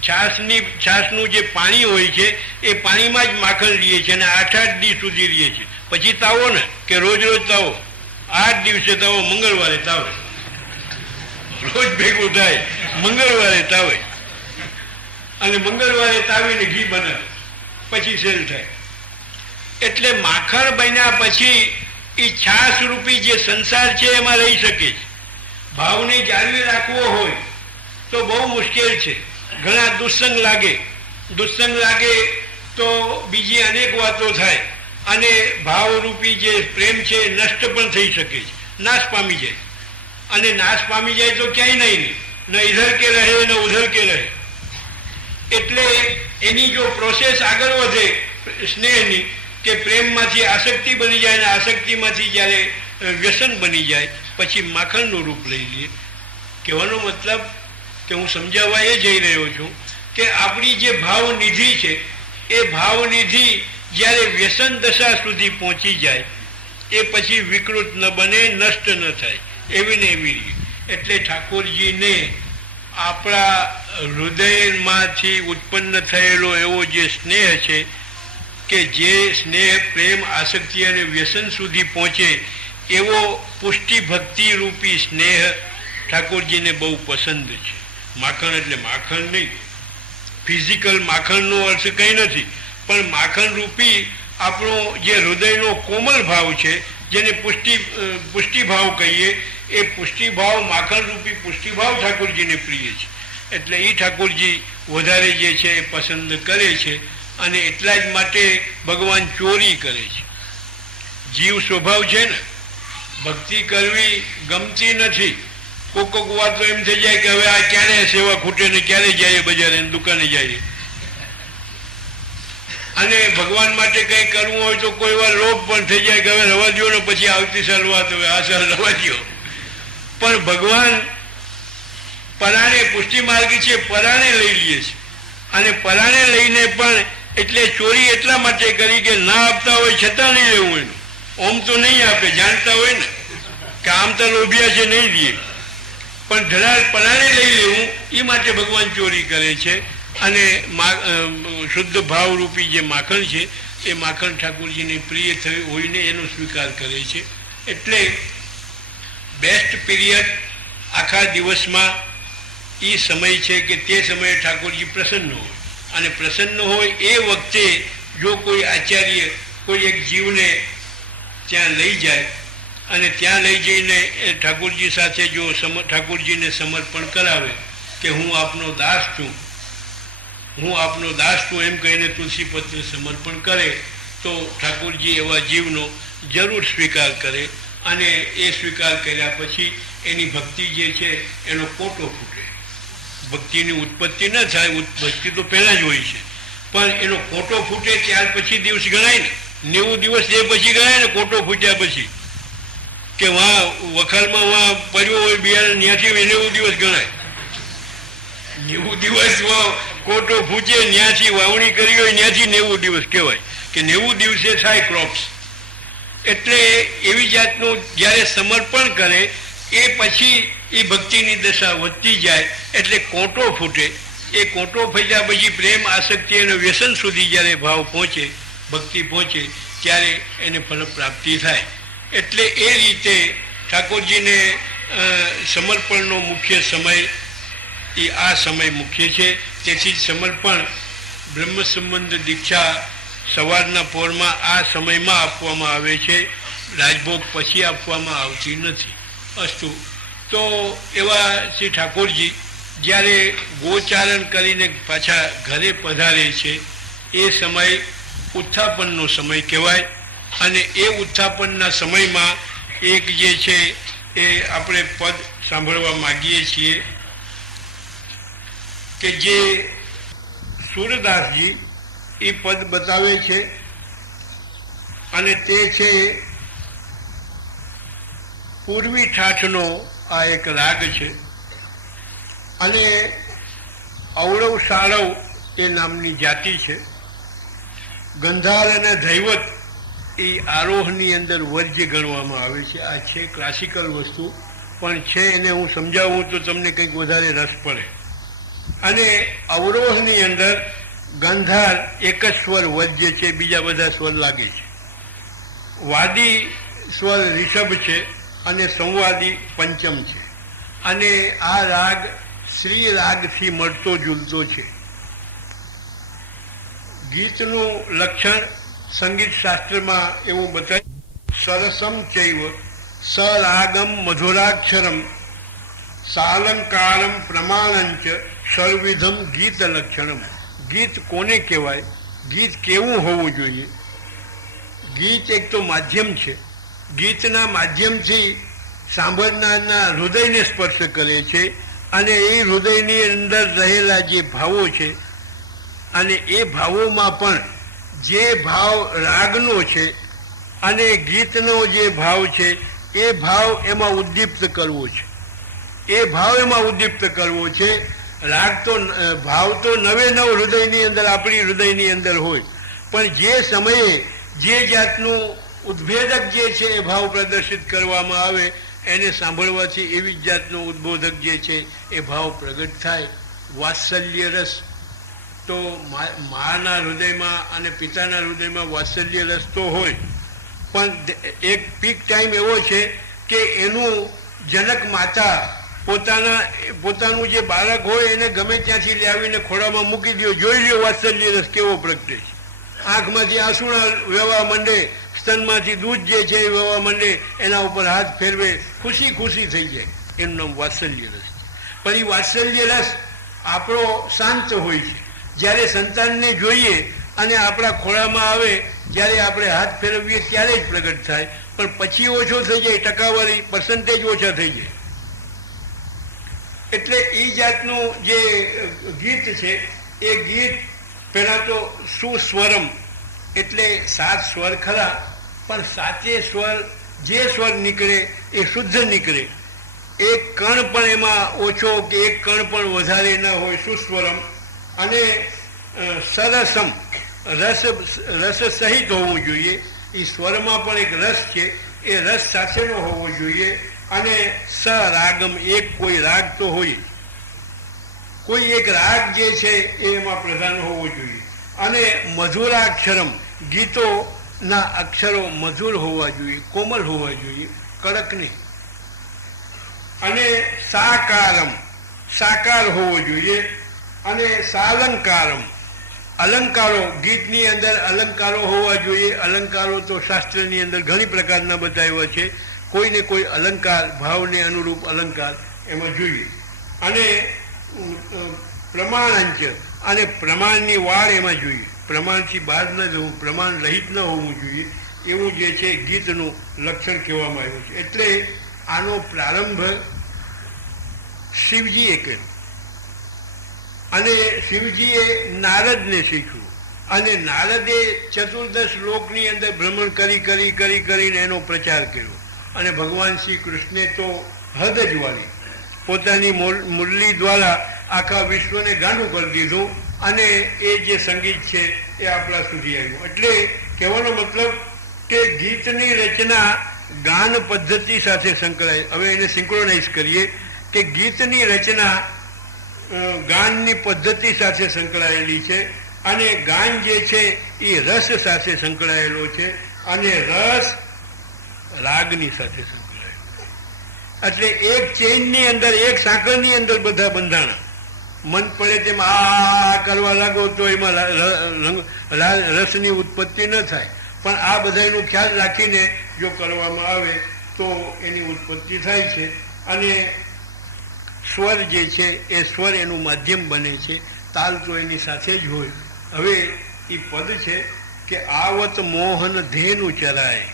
છાશનું જે પાણી હોય છે એ પાણીમાં જ માખણ રહીએ છે અને 8-8 દિવસ સુધી રહીએ છે. પછી તાવો ને કે રોજ તાવો, 8 દિવસે તાવો, મંગળવારે તાવે, રોજ ભેગું થાય, મંગળવારે તાવે અને મંગળવારે તાવીને ઘી બનાવે, પછી સેલ થાય. એટલે માખણ બન્યા પછી એ છાશ રૂપી જે સંસાર છે એમાં રહી શકે છે. ભાવને જાળવી રાખવો હોય તો બહુ મુશ્કેલ છે. ઘણા દુસ્સંગ લાગે તો બીજી અનેક વાતો થાય અને ભાવરૂપી જે પ્રેમ છે નષ્ટ પણ થઈ શકે છે, નાશ પામી જાય. અને નાશ પામી જાય તો ક્યાંય નહીં, ન ઇધર કે રહે ન ઉધર કે રહે. એટલે એની જો પ્રોસેસ આગળ વધે સ્નેહની, કે પ્રેમમાંથી આસક્તિ બની જાય અને આસક્તિમાંથી જ્યારે વ્યસન બની જાય પછી માખણનું રૂપ લઈ લે. કહેવાનો મતલબ કે હું સમજાવવા એ જઈ રહ્યો છું કે આપણી જે ભાવનિધિ છે એ ભાવનિધિ જ્યારે વ્યસન દશા સુધી પહોંચી જાય એ પછી વિકૃત ન બને, નષ્ટ ન થાય, એવી ને એવી રહે. એટલે ઠાકોરજીને આપણા હૃદયમાંથી ઉત્પન્ન થયેલો એવો જે સ્નેહ છે, કે જે સ્નેહ પ્રેમ આસક્તિ અને વ્યસન સુધી પહોંચે એવો પુષ્ટિ ભક્તિ રૂપી સ્નેહ ઠાકોરજીને બહુ પસંદ છે. માખણ એટલે માખણ નહીં, ફિઝિકલ માખણનો અર્થ કંઈ નથી, પણ માખણ રૂપી આપણો જે હૃદયનો કોમલ ભાવ છે, જેને પુષ્ટિભાવ કહીએ, એ પુષ્ટિભાવ, માખણ રૂપી પુષ્ટિભાવ ઠાકોરજીને પ્રિય છે. એટલે એ ઠાકોરજી વધારે જે છે એ પસંદ કરે છે. અને એટલા જ માટે ભગવાન ચોરી કરે છે. જીવ સ્વભાવ છે ને, ભક્તિ કરવી ગમતી નથી. કોક વાર તો એમ થઈ જાય કે હવે આ ક્યારે સેવા ખૂટે ને ક્યારે જઈએ બજારે દુકાને જઈએ. અને ભગવાન માટે કંઈ કરવું હોય તો કોઈ વાર લોભ પણ થઈ જાય કે હવે રવા દો ને, પછી આવતી સાલ વાત, હવે આ સાલ રવા દો. પણ ભગવાન પરાણે પુષ્ટિ માર્ગ છે, પરાણે લઈ લઈએ છે. અને પરાણે લઈને પણ એટલે ચોરી એટલા માટે કરી કે ના આપતા હોય છતાં નહીં લેવું એનું. ઓમ તો નહીં આપે, જાણતા હોય ને કે આમ તો લોભિયા છે, નહીં દે, પણ ધરાર પરાણે લઈ લેવું એ માટે ભગવાન ચોરી કરે છે. અને શુદ્ધ ભાવરૂપી જે માખણ છે એ માખણ ઠાકોરજીને પ્રિય થયું હોઈને એનો સ્વીકાર કરે છે. એટલે બેસ્ટ પીરિયડ આખા દિવસમાં એ સમય છે કે તે સમયે ઠાકોરજી પ્રસન્ન હોય. અને પ્રસન્ન હોય એ વખતે જો કોઈ આચાર્ય કોઈ એક જીવને ત્યાં લઈ જાય અને ત્યાં લઈ જઈને ઠાકોરજી સાથે જો ઠાકોરજીને સમર્પણ કરાવે કે હું આપનો દાસ છું, હું આપનો દાસ છું એમ કહીને તુલસીપત્ર સમર્પણ કરે તો ઠાકોરજી એવા જીવનો જરૂર સ્વીકાર કરે. અને એ સ્વીકાર કર્યા પછી એની ભક્તિ જે છે એનો કોટો ફૂટે. ભક્તિની ઉત્પત્તિ ન થાય, ભક્તિ તો પહેલાં જ હોય છે, પણ એનો કોટો ફૂટે ત્યાર પછી દિવસ ગણાય ને. 90 દિવસ એ પછી ગણાય ને, કોટો ફૂટ્યા પછી, કે વાં વખાલમાં વાં પડ્યો હોય બિયારણ, ત્યાંથી 90 દિવસ ગણાય. 90 દિવસ કોટો ફૂટે, ત્યાંથી વાવણી કરી હોય ત્યાંથી 90 દિવસ કહેવાય કે 90 દિવસે થાય ક્રોપ્સ. એટલે એવી જાતનું જ્યારે સમર્પણ કરે એ પછી એ ભક્તિની દશા વધતી જાય એટલે કોટો ફૂટે. એ કોટો ફર્યા પછી પ્રેમ આસક્તિ અને વ્યસન સુધી જ્યારે ભાવ પહોંચે, ભક્તિ પહોંચે, ત્યારે એને ફલ પ્રાપ્તિ થાય. એટલે એ રીતે ઠાકોરજીને સમર્પણનો મુખ્ય સમય એ આ સમય મુખ્ય છે. તેથી જ સમર્પણ બ્રહ્મ સંબંધ દીક્ષા સવારના પોરમાં આ સમયમાં આપવામાં આવે છે, રાજભોગ પછી આપવામાં આવતી નથી. અસ્તુ. તો એવા શ્રી ઠાકોરજી જ્યારે ગોચારણ કરીને પાછા ઘરે પધારે છે એ સમય ઉત્થાપનનો સમય કહેવાય. અને એ ઉત્થાપનના સમયમાં એક જે છે એ આપણે પદ સાંભળવા માગીએ છીએ કે જે સુરદાસજી એ પદ બતાવે છે અને તે છે પૂર્વી ઠાઠનો આ એક રાગ છે. અને અવળવ સાળવ એ નામની જાતિ છે. ગંધાર અને ધૈવત એ આરોહની અંદર વર્જ્ય ગણવામાં આવે છે. આ છે ક્લાસિકલ વસ્તુ, પણ છે એને હું સમજાવું તો તમને કંઈક વધારે રસ પડે. અને અવરોહની અંદર ગંધાર એક જ સ્વર વર્જ્ય છે, બીજા બધા સ્વર લાગે છે. વાદી સ્વર રિષભ છે અને સંવાદી પંચમ છે. અને આ રાગ શ્રી રાગથી મળતો જુલતો છે. ગીતનું લક્ષણ સંગીત શાસ્ત્રમાં એવું બતાવે, સરસમ ચૈવ સરાગમ મધુરાક્ષરમ સાલંકારમ પ્રમાણંચ સર્વિધમ ગીત લક્ષણમ. ગીત કોને કહેવાય? ગીત કેવું હોવું જોઈએ? ગીત એક તો માધ્યમ છે. ગીતના માધ્યમથી સાંભળનારના હૃદયને સ્પર્શ કરે છે અને એ હૃદયની અંદર રહેલા જે ભાવો છે અને એ ભાવોમાં પણ જે ભાવ રાગનો છે અને ગીતનો જે ભાવ છે એ ભાવ એમાં ઉદ્દીપ્ત કરવો છે. એ ભાવ એમાં ઉદ્દીપ્ત કરવો છે. રાગ તો ભાવ તો નવે નવ હૃદયની અંદર, આપણી હૃદયની અંદર હોય, પણ જે સમયે જે જાતનું ઉદ્ભેદક જે છે એ ભાવ પ્રદર્શિત કરવામાં આવે એને સાંભળવાથી એવી જ જાતનો ઉદ્બોધક જે છે એ ભાવ પ્રગટ થાય. વાત્સલ્ય રસ તો માના હૃદયમાં અને પિતાના હૃદયમાં વાત્સલ્ય રસ તો હોય, પણ એક પીક ટાઈમ એવો છે કે એનું જનક માતા પોતાનું જે બાળક હોય એને ગમે ત્યાંથી લાવીને ખોળામાં મૂકી દો, જોઈ લ્યો વાત્સલ્ય રસ કેવો પ્રગટે છે. આંખમાંથી આંસુડા વહેવા માંડે, સ્તનમાંથી દૂધ જે છે એ વહેવા માંડે, એના ઉપર હાથ ફેરવે, ખુશી ખુશી થઈ જાય. એનું નામ વાત્સલ્ય રસ છે. પણ એ વાત્સલ્ય રસ આપણો શાંત હોય છે. જ્યારે સંતાનને જોઈએ અને આપણા ખોળામાં આવે, જ્યારે આપણે હાથ ફેરવીએ ત્યારે જ પ્રગટ થાય, પણ પછી ઓછો થઈ જાય, ટકાવારી પર્સન્ટેજ ઓછા થઈ જાય. એટલે એ જાતનું જે ગીત છે એ ગીત પહેલાં તો સુસ્વરમ એટલે 7 સ્વર ખરા, પણ 7 સ્વર જે સ્વર નીકળે એ શુદ્ધ નીકળે. એક કણ પણ એમાં ઓછો કે એક કણ પણ વધારે ન હોય, સુસ્વરમ. અને સરસમ રસ સહિત હોવું જોઈએ. એ સ્વરમાં પણ એક રસ છે, એ રસ સાથેનો હોવો જોઈએ. અને સરાગમ એક કોઈ રાગ તો હોય, કોઈ એક રાગ જે છે એ એમાં પ્રધાન હોવો જોઈએ. અને મધુરાક્ષરમ ગીતોના અક્ષરો મધુર હોવા જોઈએ, કોમલ હોવા જોઈએ, કડક નહીં. અને સાકારમ સાકાર હોવો જોઈએ. અને સાલંકારમ અલંકારો ગીતની અંદર અલંકારો હોવા જોઈએ. અલંકારો તો શાસ્ત્રની અંદર ઘણી પ્રકારના બતાવ્યા છે. કોઈને કોઈ અલંકાર ભાવને અનુરૂપ અલંકાર એમાં જોઈએ. અને પ્રમાણાંચ અને પ્રમાણની વાળ એમાં જોઈએ. પ્રમાણથી બહાર ન જવું, પ્રમાણ રહિત ન હોવું જોઈએ. એવું જે છે ગીતનું લક્ષણ કહેવામાં આવ્યું છે. એટલે આનો પ્રારંભ શિવજીએ કર્યો અને શિવજીએ નારદને શીખ્યું. અને નારદે ચતુર્દશ લોકની અંદર ભ્રમણ કરીને એનો પ્રચાર કર્યો. અને ભગવાન શ્રી કૃષ્ણે તો હદ જ વાળી પોતાની મુરલી દ્વારા આખા વિશ્વને ગાંડું કરી દીધું. અને એ જે સંગીત છે એ આપણા સુધી આવ્યું. એટલે કહેવાનો મતલબ કે ગીતની રચના ગાન પદ્ધતિ સાથે સંકળાય. હવે એને સિંક્રોનાઇઝ કરીએ કે ગીતની રચના ગાનની પદ્ધતિ સાથે સંકળાયેલી છે અને ગાન જે છે એ રસ સાથે સંકળાયેલો છે અને રસ રાગની સાથે સંકળાયેલો. એટલે એક ચેઇનની અંદર, એક સાંકળની અંદર બધા બંધાણા. મન પડે તેમ આ કરવા લાગો તો એમાં રસની ઉત્પત્તિ ન થાય, પણ આ બધાનો ખ્યાલ રાખીને જો કરવામાં આવે તો એની ઉત્પત્તિ થાય છે. અને સ્વર જે છે એ સ્વર એનું માધ્યમ બને છે, તાલ તો એની સાથે જ હોય. હવે એ પદ છે કે આવત મોહન ધેનું ચરાય,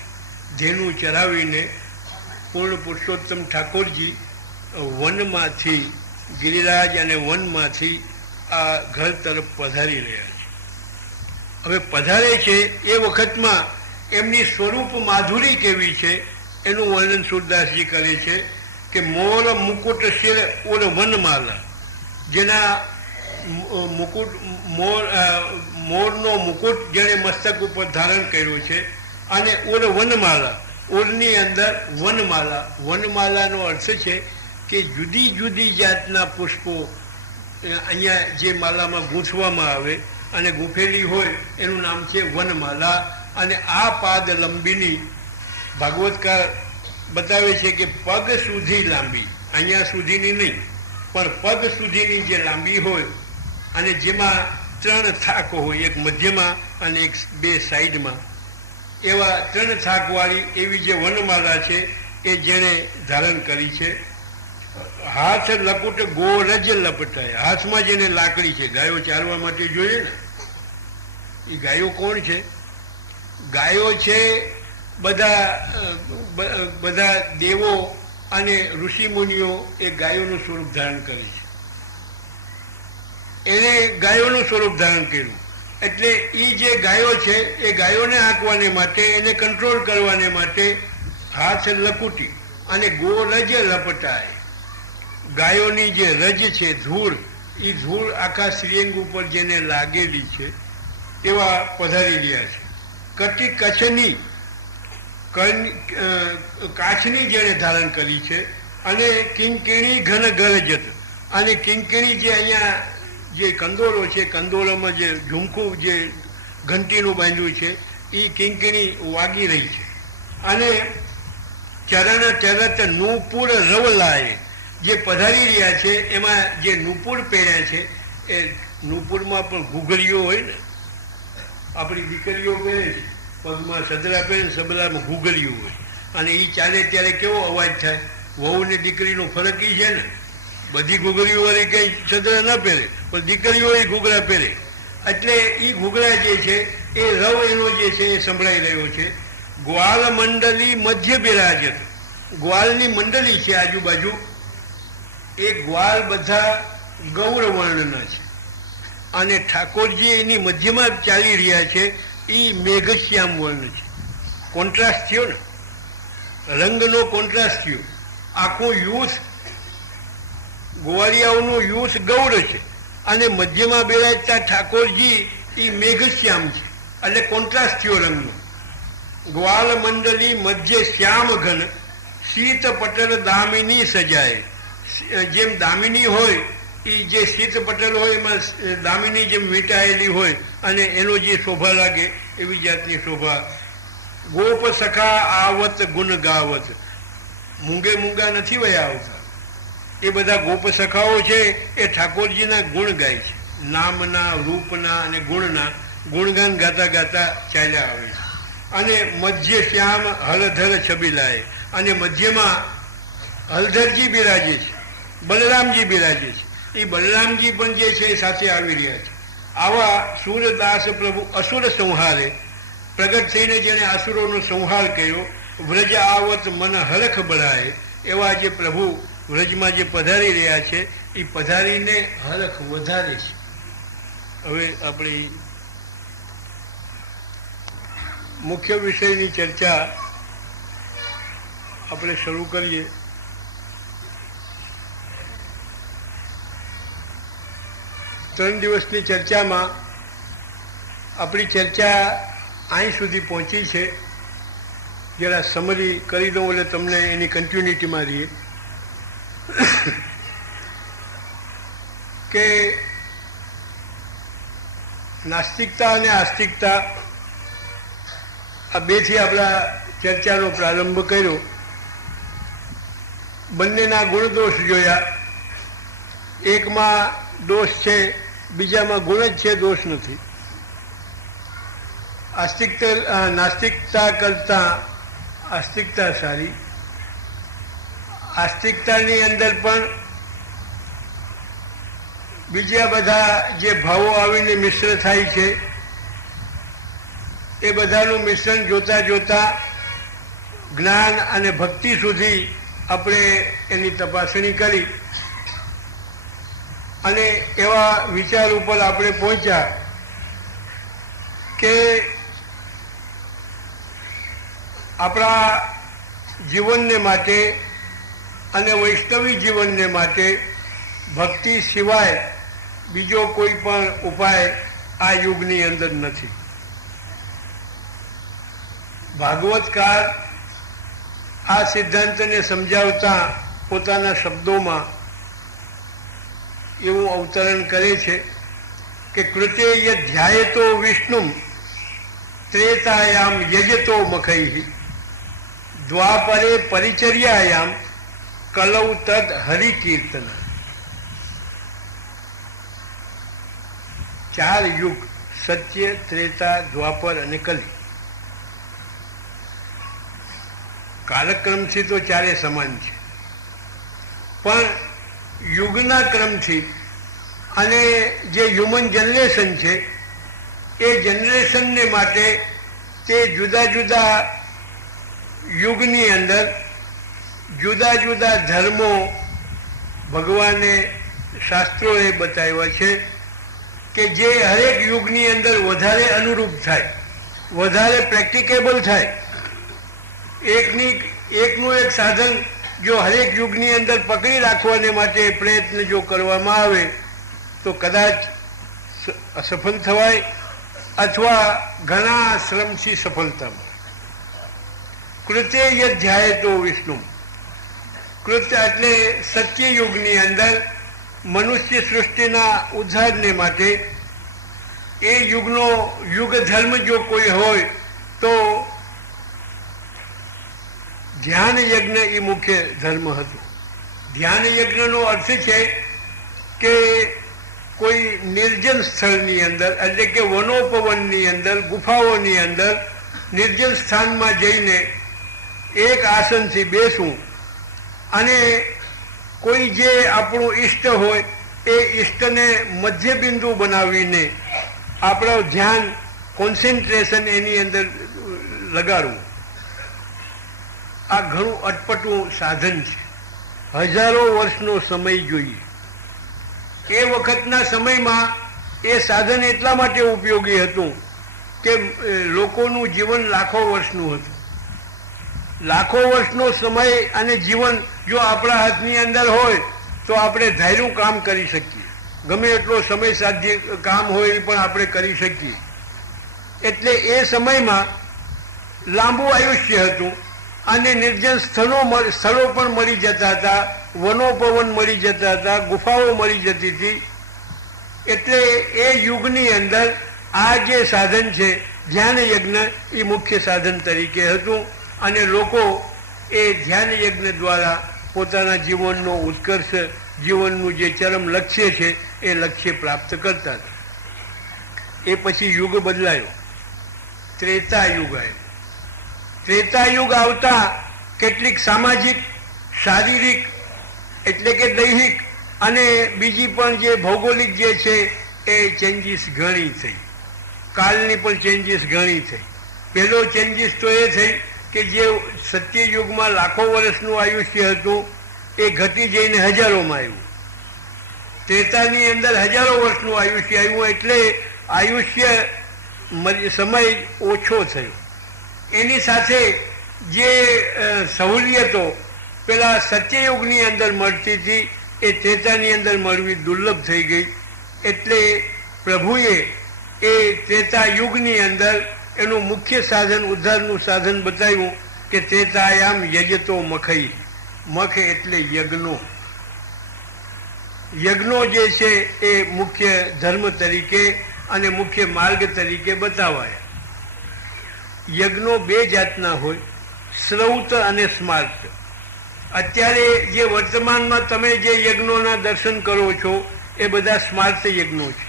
ધેનું ચરાવીને પૂર્ણ પુરુષોત્તમ ઠાકોરજી વનમાંથી, ગિરિરાજ અને વનમાંથી આ ઘર તરફ પધારી રહ્યા છે. હવે પધારે છે એ વખતમાં એમની સ્વરૂપ માધુરી કેવી છે એનું વર્ણન સુરદાસજી કરે છે કે મોર મુકુટ શિર ઓર વનમાલા, જેના મુકુટ મોરનો મુકુટ જેણે મસ્તક ઉપર ધારણ કર્યો છે, અને ઓર વનમાલા, ઓરની અંદર વનમાલા. વનમાલાનો અર્થ છે કે જુદી જુદી જાતના પુષ્પો અહીંયા જે માલામાં ગૂંથવામાં આવે અને ગૂંથેલી હોય એનું નામ છે વનમાલા. અને આ પાદ લંબીની ભાગવતકાર બતાવે છે કે પગ સુધી લાંબી, અહીંયા સુધીની નહીં પણ પગ સુધીની જે લાંબી હોય અને જેમાં 3 થાકો હોય, એક મધ્યમાં અને એક 2 સાઈડમાં, એવા 3 થાકવાળી એવી જે વનમાલા છે એ જેણે ધારણ કરી છે. હાથ લકુટ ગોરજ લપટાય, હાથમાં જેને લાકડી છે, ગાયો ચારવા માટે જોઈએ ને, એ ગાયો કોણ છે? ગાયો છે બધા દેવો અને ઋષિમુનિઓ એ ગાયોનું સ્વરૂપ ધારણ કરે છે. એને ગાયોનું સ્વરૂપ ધારણ કર્યું એટલે એ જે ગાયો છે એ ગાયોને હાંકવાને માટે, એને કંટ્રોલ કરવાને માટે હાથ લકુટી અને ગોરજ લપટાય. ગાયોની જે રજ છે, ધૂળ, એ ધૂળ આખા શ્રીઅંગ ઉપર જેને લાગેલી છે એવા પધારી રહ્યા છે. કટી કચ્છની કાચની જેણે ધારણ કરી છે અને કિંકીણી ઘન ગરજત, અને કિંકીણી જે અહીંયા જે કંદોરો છે, કંદોરામાં જે ઝુમખું જે ઘંટીનું બાંધ્યું છે એ કિંકીણી વાગી રહી છે. અને ચરણ ચરત નૂપુર રવલાય, જે પધારી રહ્યા છે એમાં જે નૂપુર પહેર્યા છે એ નૂપુરમાં પણ ઘૂઘરીઓ હોય ને, આપણી દીકરીઓ પહેરે છે, પગમાં સદરા પહેરે, સબરામાં ઘૂઘરીઓ હોય, અને એ ચાલે ત્યારે કેવો અવાજ થાય. વહુ ને દીકરીનો ફરક એ છે ને, બધી ઘૂઘરીઓ વાળી કંઈ સદરા ના પહેરે પણ દીકરીઓ એ ઘૂઘરા પહેરે. એટલે એ ઘૂઘરા જે છે એ રવ એનો જે છે એ સંભળાઈ રહ્યો છે. ગ્વાલ મંડલી મધ્ય બિરાજત, ગ્વાલની મંડળી છે આજુબાજુ, એ ગ્વાલ બધા ગૌર વર્ણના છે અને ઠાકોરજી એની મધ્યમાં ચાલી રહ્યા છે એ મેઘશ્યામ વર્ણ છે. કોન્ટ્રાસ્ટ થયો ને, રંગનો કોન્ટ્રાસ્ટ થયો. આખું યુથ, ગોવાળિયાઓનું યુથ ગૌર છે અને મધ્યમાં બિરાજતા ઠાકોરજી એ મેઘશ્યામ છે, એટલે કોન્ટ્રાસ્ટ થયો રંગનો. ગ્વાલ મંડળી મધ્ય શ્યામ ઘન, શીત પટલ દામિની સજાય. જેમ દામિની હોય એ જે શીત પટલ હોય એમાં દામિની જેમ વીંટાયેલી હોય અને એનો જે શોભા લાગે એવી જાતની શોભા. ગોપ સખા આવત ગુણ ગાવત, મૂંગે મૂંગા નથી વયા આવતા, એ બધા ગોપ સખાઓ છે એ ઠાકોરજીના ગુણ ગાય છે. નામના, રૂપના અને ગુણના ગુણગાન ગાતા ગાતા ચાલ્યા આવે છે. અને મધ્ય શ્યામ હલધર છબીલાય, અને મધ્યમાં હલધરજી બિરાજે છે, બલરામજી બિરાજે છે. એ બલરામજી પણ જે છે એ સાથે આવી રહ્યા છે. આવા સૂરદાસ પ્રભુ અસુર સંહારે પ્રગટ થઈને જેને અસુરોનો સંહાર કર્યો, વ્રજ આવત મન હરખ બળાય, એવા જે પ્રભુ વ્રજમાં જે પધારી રહ્યા છે એ પધારીને હરખ વધારે છે. હવે આપણી મુખ્ય વિષયની ચર્ચા આપણે શરૂ કરીએ. ત્રણ દિવસની ચર્ચામાં આપણી ચર્ચા અહીં સુધી પહોંચી છે. જરા સમરી કરી દઉં એટલે તમને એની કન્ટિન્યુટીમાં રહીએ કે નાસ્તિકતા અને આસ્તિકતા આ બેથી આપણા ચર્ચાનો પ્રારંભ કર્યો. બંનેના ગુણદોષ જોયા. એકમાં દોષ છે, બીજામાં ગુણ જ છે, દોષ નથી. નાસ્તિકતા કરતાં આસ્તિકતા સારી. આસ્તિકતાની અંદર પણ બીજા બધા જે ભાવો આવીને મિશ્ર થાય છે એ બધાનું મિશ્રણ જોતા જોતા જ્ઞાન અને ભક્તિ સુધી આપણે એની તપાસણી કરી અને એવા વિચાર ઉપર આપણે પહોંચ્યા કે આપણા જીવનને માટે અને વૈષ્ણવી જીવનને માટે ભક્તિ સિવાય બીજો કોઈ પણ ઉપાય આ યુગની અંદર નથી. ભાગવતકાર આ સિદ્ધાંતને સમજાવતા પોતાના શબ્દોમાં એવું અવતરણ કરે છે કે કૃતે યધ્યાયતો વિષ્ણુમ ત્રેતાયામ યજતો મખૈ દ્વાપરે પરિચર્યાયામ કલૌ તદ હરિકીર્તન. 4 યુગ, સત્ય, ત્રેતા, દ્વાપર અને કલી. કાલક્રમથી તો ચારે સમાન છે, પણ યુગના ક્રમથી અને જે હ્યુમન જનરેશન છે એ જનરેશનને માટે તે જુદા જુદા યુગની અંદર જુદા જુદા ધર્મો ભગવાને શાસ્ત્રોએ બતાવ્યા છે કે જે હરેક યુગની અંદર વધારે અનુરૂપ થાય, વધારે પ્રેક્ટિકેબલ થાય. એકનું એક સાધન જો હરેક યુગની અંદર પકડી રાખવાને માટે પ્રયત્ન જો કરવામાં આવે તો કદાચ અસફળ થવાય અથવા ઘણા શ્રમથી સફળતા મળે. કૃતે યધ્યાયતો વિષ્ણુ. કૃત એટલે સત્યયુગની અંદર મનુષ્ય સૃષ્ટિના ઉદ્ધારને માટે એ યુગનો યુગ ધર્મ જો કોઈ હોય તો ધ્યાન યજ્ઞ એ મુખ્ય ધર્મ હતો. ધ્યાન યજ્ઞનો અર્થ છે કે કોઈ નિર્જન સ્થળની અંદર એટલે કે વનોપવનની અંદર, ગુફાઓની અંદર નિર્જન સ્થાનમાં જઈને એક આસનથી બેસવું અને કોઈ જે આપણું ઈષ્ટ હોય એ ઈષ્ટને મધ્યબિંદુ બનાવીને આપણું ધ્યાન, કોન્સન્ટ્રેશન એની અંદર લગાડવું. આ ઘણું અટપટું સાધન છે. હજારો વર્ષનો સમય જોઈએ. એ વખતના સમયમાં એ સાધન એટલા માટે ઉપયોગી હતું કે લોકોનું જીવન લાખો વર્ષનું હતું. લાખો વર્ષનો સમય અને જીવન જો આપણા હાથની અંદર હોય તો આપણે ધાર્યું કામ કરી શકીએ. ગમે એટલો સમય સાધ્ય કામ હોય એ પણ આપણે કરી શકીએ. એટલે એ સમયમાં લાંબુ આયુષ્ય હતું અને નિર્જન સ્થળો પણ મળી જતા હતા, વનોપવન મળી જતા હતા, ગુફાઓ મળી જતી હતી. એટલે એ યુગની અંદર આ જે સાધન છે ધ્યાન યજ્ઞ એ મુખ્ય સાધન તરીકે હતું અને લોકો એ ધ્યાન યજ્ઞ દ્વારા પોતાના જીવનનો ઉત્કર્ષ, જીવનનું જે ચરમ લક્ષ્ય છે એ લક્ષ્ય પ્રાપ્ત કરતા હતા. એ પછી યુગ બદલાયો, ત્રેતા યુગ આવ્યો. ત્રેતા યુગ આવતા કેટલીક સામાજિક, શારીરિક એટલે કે દૈહિક અને બીજી પણ જે ભૌગોલિક જે છે એ ચેન્જીસ ઘણી થઈ. કાળની પણ ચેન્જીસ ઘણી થઈ. પહેલો ચેન્જીસ તો એ થઈ કે જે સત્યયુગમાં લાખો વર્ષનું આયુષ્ય હતું એ ઘટી જઈને હજારોમાં આવ્યું. ત્રેતાની અંદર હજારો વર્ષનું આયુષ્ય આવ્યું એટલે આયુષ્ય સમય ઓછો થયો. એની સાથે જે સહુલિયતો પેલા સત્યયુગની અંદર મળતી હતી એ ત્રેતાની અંદર મળવી દુર્લભ થઈ ગઈ. એટલે પ્રભુએ એ ત્રેતા યુગની અંદર એનું મુખ્ય સાધન, ઉદ્ધારનું સાધન બતાવ્યું કે ત્રેતાયામ યજતો મખઈ. મખ એટલે યજ્ઞો. યજ્ઞો જે છે એ મુખ્ય ધર્મ તરીકે અને મુખ્ય માર્ગ તરીકે બતાવાય. યજ્ઞો બે જાતના હોય, શ્રૌત અને સ્માર્ત. અત્યારે જે વર્તમાનમાં તમે જે યજ્ઞોના દર્શન કરો છો એ બધા સ્માર્ત યજ્ઞો છે.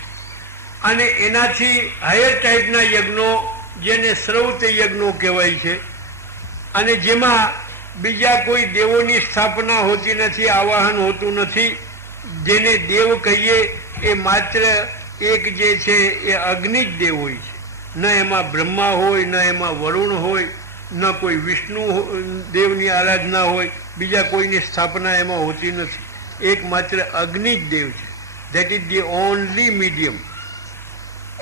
અને એનાથી હાયર ટાઈપના યજ્ઞો જેને શ્રૌત યજ્ઞો કહેવાય છે, અને જેમાં બીજા કોઈ દેવોની સ્થાપના હોતી નથી, આવાહન હોતું નથી. જેને દેવ કહીએ એ માત્ર એક જે છે એ અગ્નિ જ દેવ હોય છે. ન એમાં બ્રહ્મા હોય, ન એમાં વરુણ હોય, ન કોઈ વિષ્ણુ દેવની આરાધના હોય, બીજા કોઈની સ્થાપના એમાં હોતી નથી. એકમાત્ર અગ્નિ જ દેવ છે. That is the only medium.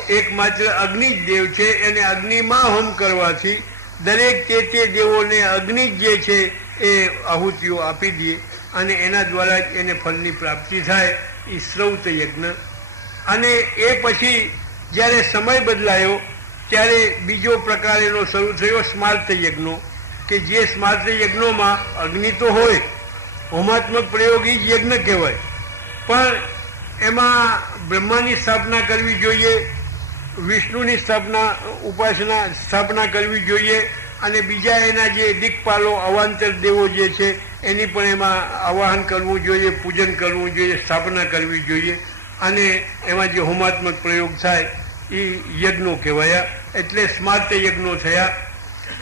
એકમાત્ર અગ્નિ જ દેવ છે. એને અગ્નિમાં હોમ કરવાથી દરેક તે દેવોને અગ્નિ જે છે એ આહુતિઓ આપી દે અને એના દ્વારા જ એને ફળની પ્રાપ્તિ થાય. એ શ્રૌત યજ્ઞ. અને એ પછી જ્યારે સમય બદલાયો ત્યારે બીજો પ્રકાર એનો શરૂ થયો, સ્માર્ત યજ્ઞો, કે જે સ્માર્ત યજ્ઞોમાં અગ્નિ તો હોય, હોમાત્મક પ્રયોગ જ યજ્ઞ કહેવાય, પણ એમાં બ્રહ્માની સ્થાપના કરવી જોઈએ, વિષ્ણુની સ્થાપના કરવી જોઈએ, અને બીજા એના જે દિક્પાલો અવાંતર દેવો જે છે એની પણ એમાં આવાહન કરવું જોઈએ, પૂજન કરવું જોઈએ, સ્થાપના કરવી જોઈએ. અને એમાં જે હોમાત્મક પ્રયોગ થાય એ યજ્ઞો કહેવાયા. એટલે સ્માર્ત યજ્ઞો થયા.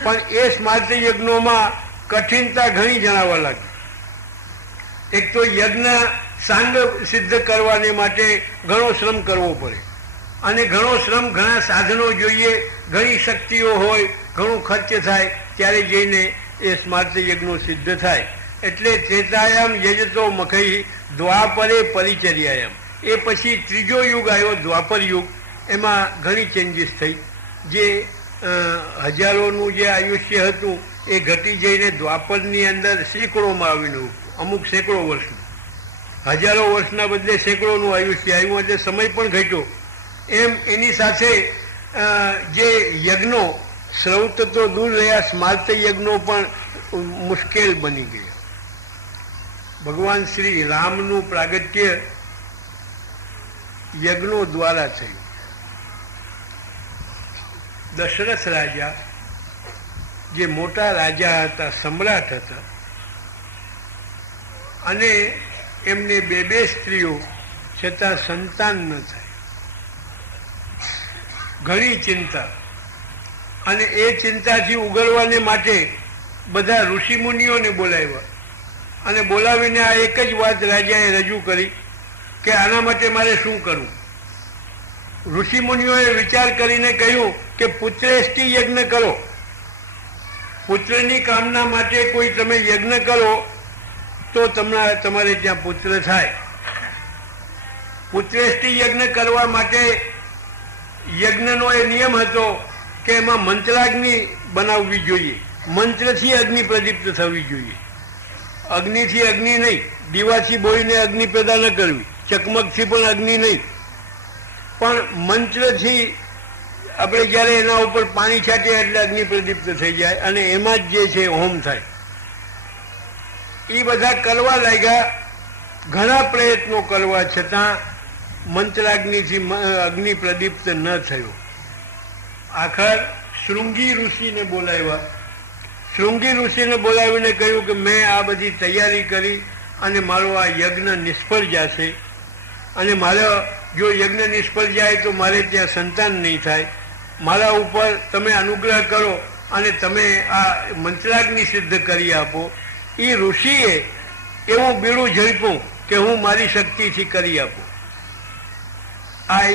પણ એ સ્માર્ત યજ્ઞોમાં કઠિનતા ઘણી જણાવવા લાગી. એક તો યજ્ઞ સાંગ સિદ્ધ કરવાને માટે ઘણો શ્રમ કરવો પડે, અને ઘણો શ્રમ, ઘણા સાધનો જોઈએ, ઘણી શક્તિઓ હોય, ઘણું ખર્ચ થાય, ત્યારે જઈને એ સ્માર્ત યજ્ઞો સિદ્ધ થાય. એટલે ત્રેતાયામ યજતો મખઈ દ્વાપરે પરિચર્યાયામ. એ પછી ત્રીજો યુગ આવ્યો, દ્વાપર યુગ. એમાં ઘણી ચેન્જીસ થઈ. જે હજારોનું જે આયુષ્ય હતું એ ઘટી જઈને દ્વાપરની અંદર સેંકડોમાં આવીને અમુક સેંકડો વર્ષનું, હજારો વર્ષના બદલે સેંકડોનું આયુષ્ય આવ્યું. એટલે સમય પણ ઘટ્યો. એમ એની સાથે જે યજ્ઞો, શ્રૌત તો દૂર રહ્યા, સ્માર્ત યજ્ઞો પણ મુશ્કેલ બની ગયા. ભગવાન શ્રી રામનું પ્રાગટ્ય યજ્ઞો દ્વારા થયું. દશરથ રાજા જે મોટા રાજા હતા, સમ્રાટ હતા, અને એમને બે સ્ત્રીઓ, છતાં સંતાન ન થાય. ઘણી ચિંતા. અને એ ચિંતાથી ઉગરવાને માટે બધા ઋષિમુનિઓને બોલાવ્યા, અને બોલાવીને આ એક જ વાત રાજાએ રજૂ કરી કે આના માટે મારે શું કરવું. ઋષિમુનિઓએ વિચાર કરીને કહ્યું કે પુત્રેષ્ટિ યજ્ઞ કરો. પુત્રની કામના માટે કોઈ તમે યજ્ઞ કરો તો તમારે ત્યાં પુત્ર થાય. પુત્રેષ્ટિ યજ્ઞ કરવા માટે યજ્ઞનો એ નિયમ હતો કે એમાં મંત્રાગ્નિ બનાવવી જોઈએ. મંત્રથી અગ્નિ પ્રદીપ્ત થવી જોઈએ, અગ્નિથી અગ્નિ નહીં. દીવાથી બોઈને અગ્નિ પેદા ન કરવી, ચકમકથી પણ અગ્નિ નહીં, પણ મંત્રથી આપણે જ્યારે એના ઉપર પાણી છાંટીએ એટલે અગ્નિ પ્રદીપ્ત થઈ જાય, અને એમાં જ જે છે હોમ થાય. એ બધા કરવા લાગ્યા. ઘણા પ્રયત્નો કરવા છતાં મંત્રાગ્નિથી અગ્નિ પ્રદીપ્ત ન થયો. આખર શૃંગી ઋષિને બોલાવ્યા. શૃંગી ઋષિને બોલાવીને કહ્યું કે મેં આ બધી તૈયારી કરી અને મારો આ યજ્ઞ નિષ્ફળ જશે, અને મારો જો યજ્ઞ નિષ્ફળ જાય તો મારે ત્યાં સંતાન નહીં થાય. મારા ઉપર તમે અનુગ્રહ કરો અને તમે આ મંત્રાગ્નિ સિદ્ધ કરી આપો. એ ઋષિએ એવું બીડું ઝડપ્યું કે હું મારી શક્તિથી કરી આપું. આ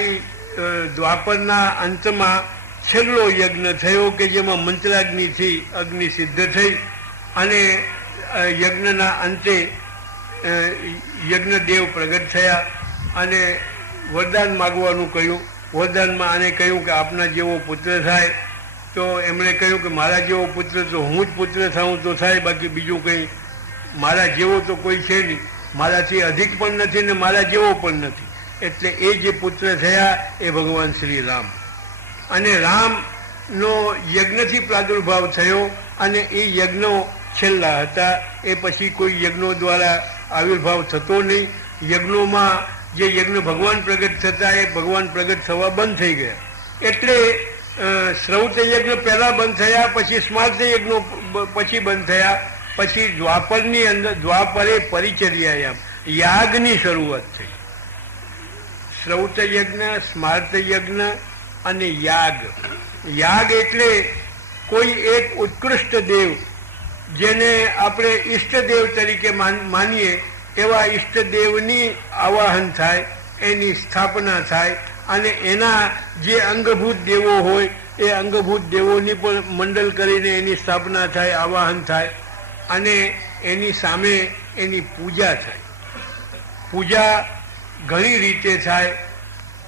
દ્વાપરના અંતમાં છેલ્લો યજ્ઞ થયો કે જેમાં મંત્રાગ્નિથી અગ્નિ સિદ્ધ થઈ, અને યજ્ઞના અંતે યજ્ઞદેવ પ્રગટ થયા અને વરદાન માગવાનું કહ્યું. વરદાનમાં આને કહ્યું કે આપના જેવો પુત્ર થાય. તો એમણે કહ્યું કે મારા જેવો પુત્ર તો હું જ પુત્ર થાઉં તો થાય, બાકી બીજું કંઈ મારા જેવો તો કોઈ છે નહીં, મારાથી અધિક પણ નથી ને મારા જેવો પણ નથી. એટલે એ જે પુત્ર થયા એ ભગવાન શ્રી રામ. અને રામનો યજ્ઞથી પ્રાદુર્ભાવ થયો, અને એ યજ્ઞો છેલ્લા હતા. એ પછી કોઈ યજ્ઞો દ્વારા આવિર્ભાવ થતો નહીં, યજ્ઞોમાં જે યજ્ઞ ભગવાન પ્રગટ થતા એ ભગવાન પ્રગટ થવા બંધ થઈ ગયા. એટલે શ્રૌત યજ્ઞ પહેલા બંધ થયા, પછી સ્માર્ત યજ્ઞો પછી બંધ થયા, પછી દ્વાપરની અંદર દ્વાપરે પરિચર્યાયામ યાગની શરૂઆત થઈ. શ્રૌત યજ્ઞ, સ્માર્ત યજ્ઞ અને યાગ. યાગ એટલે કોઈ એક ઉત્કૃષ્ટ દેવ જેને આપણે ઈષ્ટદેવ તરીકે માનીએ એવા ઈષ્ટદેવની આવાહન થાય, એની સ્થાપના થાય અને એના જે અંગભૂત દેવો હોય એ અંગભૂત દેવોની પણ મંડળ કરીને એની સ્થાપના થાય, આવાહન થાય અને એની સામે એની પૂજા થાય. પૂજા ઘણી રીતે થાય.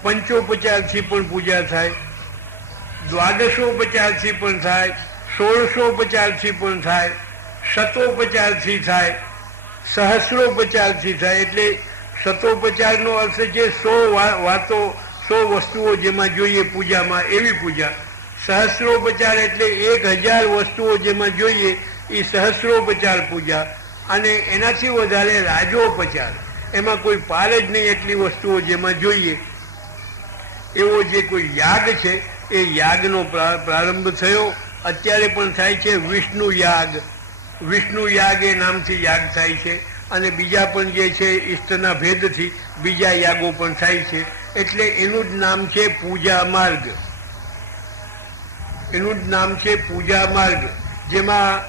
પંચોપચારથી પણ પૂજા થાય, દ્વાદશોપચારથી પણ થાય, 16ઓપચારથી પણ થાય, શતોપચારથી થાય, સહસ્રોપચારથી થાય. એટલે શતોપચારનો અર્થ છે 100 વાતો, 100 વસ્તુઓ જેમાં જોઈએ પૂજામાં, એવી પૂજા. સહસ્રોપચાર એટલે 1000 વસ્તુઓ જેમાં જોઈએ એ સહસ્રોપચાર પૂજા. અને એનાથી વધારે રાજોપચાર, એમાં કોઈ પાર જ નહીં એટલી વસ્તુઓ જેમાં જોઈએ એવો જે કોઈ યાગ છે એ યાગનો પ્રારંભ થયો. અત્યારે પણ થાય છે વિષ્ણુ યાગ. વિષ્ણુ યાગ એ નામથી યાગ થાય છે અને બીજા પણ જે છે ઈષ્ટના ભેદથી બીજા યાગો પણ થાય છે. એટલે એનું જ નામ છે પૂજા માર્ગ. એનું જ નામ છે પૂજા માર્ગ, જેમાં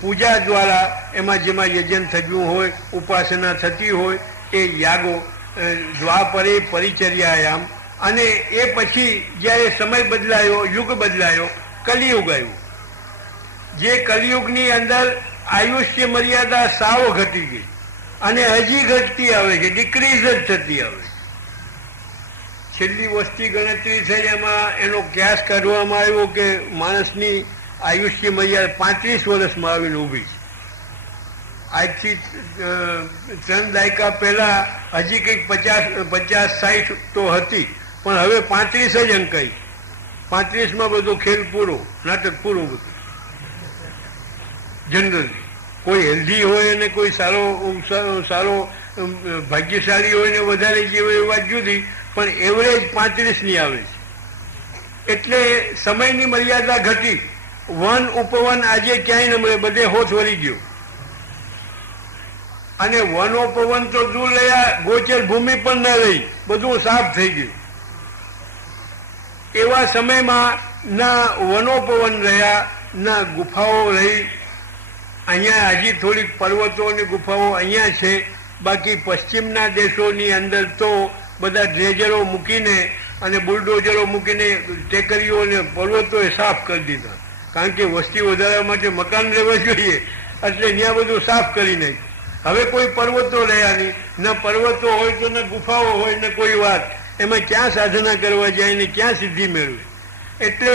પૂજા દ્વારા એમાં જેમાં યજન થયું હોય, ઉપાસના થતી હોય એ યાગો દ્વાપરે પરિચર્યાયામ. અને એ પછી જ્યારે સમય બદલાયો, યુગ બદલાયો, કલિયુગ આવ્યું. જે કલિયુગની અંદર આયુષ્ય મર્યાદા સાવ ઘટી ગઈ અને હજી ઘટતી આવે છે, ડિક્રીઝ જ થતી આવે છે. છેલ્લી વસ્તી ગણતરી થઈ એમાં એનો ક્યાસ કાઢવામાં આવ્યો કે માણસની આયુષ્ય મર્યાદા 35 વર્ષમાં આવીને ઊભી છે. આજથી 3 દાયકા પહેલા હજી કંઈક 50-60 તો હતી, પણ હવે 35 જ અંકાઈ. 35માં બધો ખેલ પૂરો, નાટક પૂરું બધું. જનરલી કોઈ હેલ્ધી હોય અને કોઈ સારો ભાગ્યશાળી હોય ને વધારે જીવે એ વાત જુદી, પણ એવરેજ 35ની આવે છે. એટલે સમયની મર્યાદા ઘટી. વન ઉપવન આજે ક્યાંય ન મળે, બધે હોશ વળી ગયો. અને વનોપવન તો દૂર રહ્યા, ગોચર ભૂમિ પણ ન રહી, બધું સાફ થઈ ગયું. એવા સમયમાં ના વનોપવન રહ્યા, ના ગુફાઓ રહી. અહીંયા હજી થોડીક પર્વતો અને ગુફાઓ અહીંયા છે, બાકી પશ્ચિમના દેશોની અંદર તો બધા ડ્રેજરો મૂકીને અને બુલડોઝરો મૂકીને ટેકરીઓ અને પર્વતોએ સાફ કરી દીધા. કારણ કે વસ્તી વધારવા માટે મકાન રહેવા જોઈએ, એટલે ત્યાં બધું સાફ કરી નાખ્યું. હવે કોઈ પર્વતો રહ્યા નહીં, ન પર્વતો હોય તો ન ગુફાઓ હોય ને કોઈ વાત. એમાં ક્યાં સાધના કરવા જાય ને ક્યાં સિદ્ધિ મેળવે? એટલે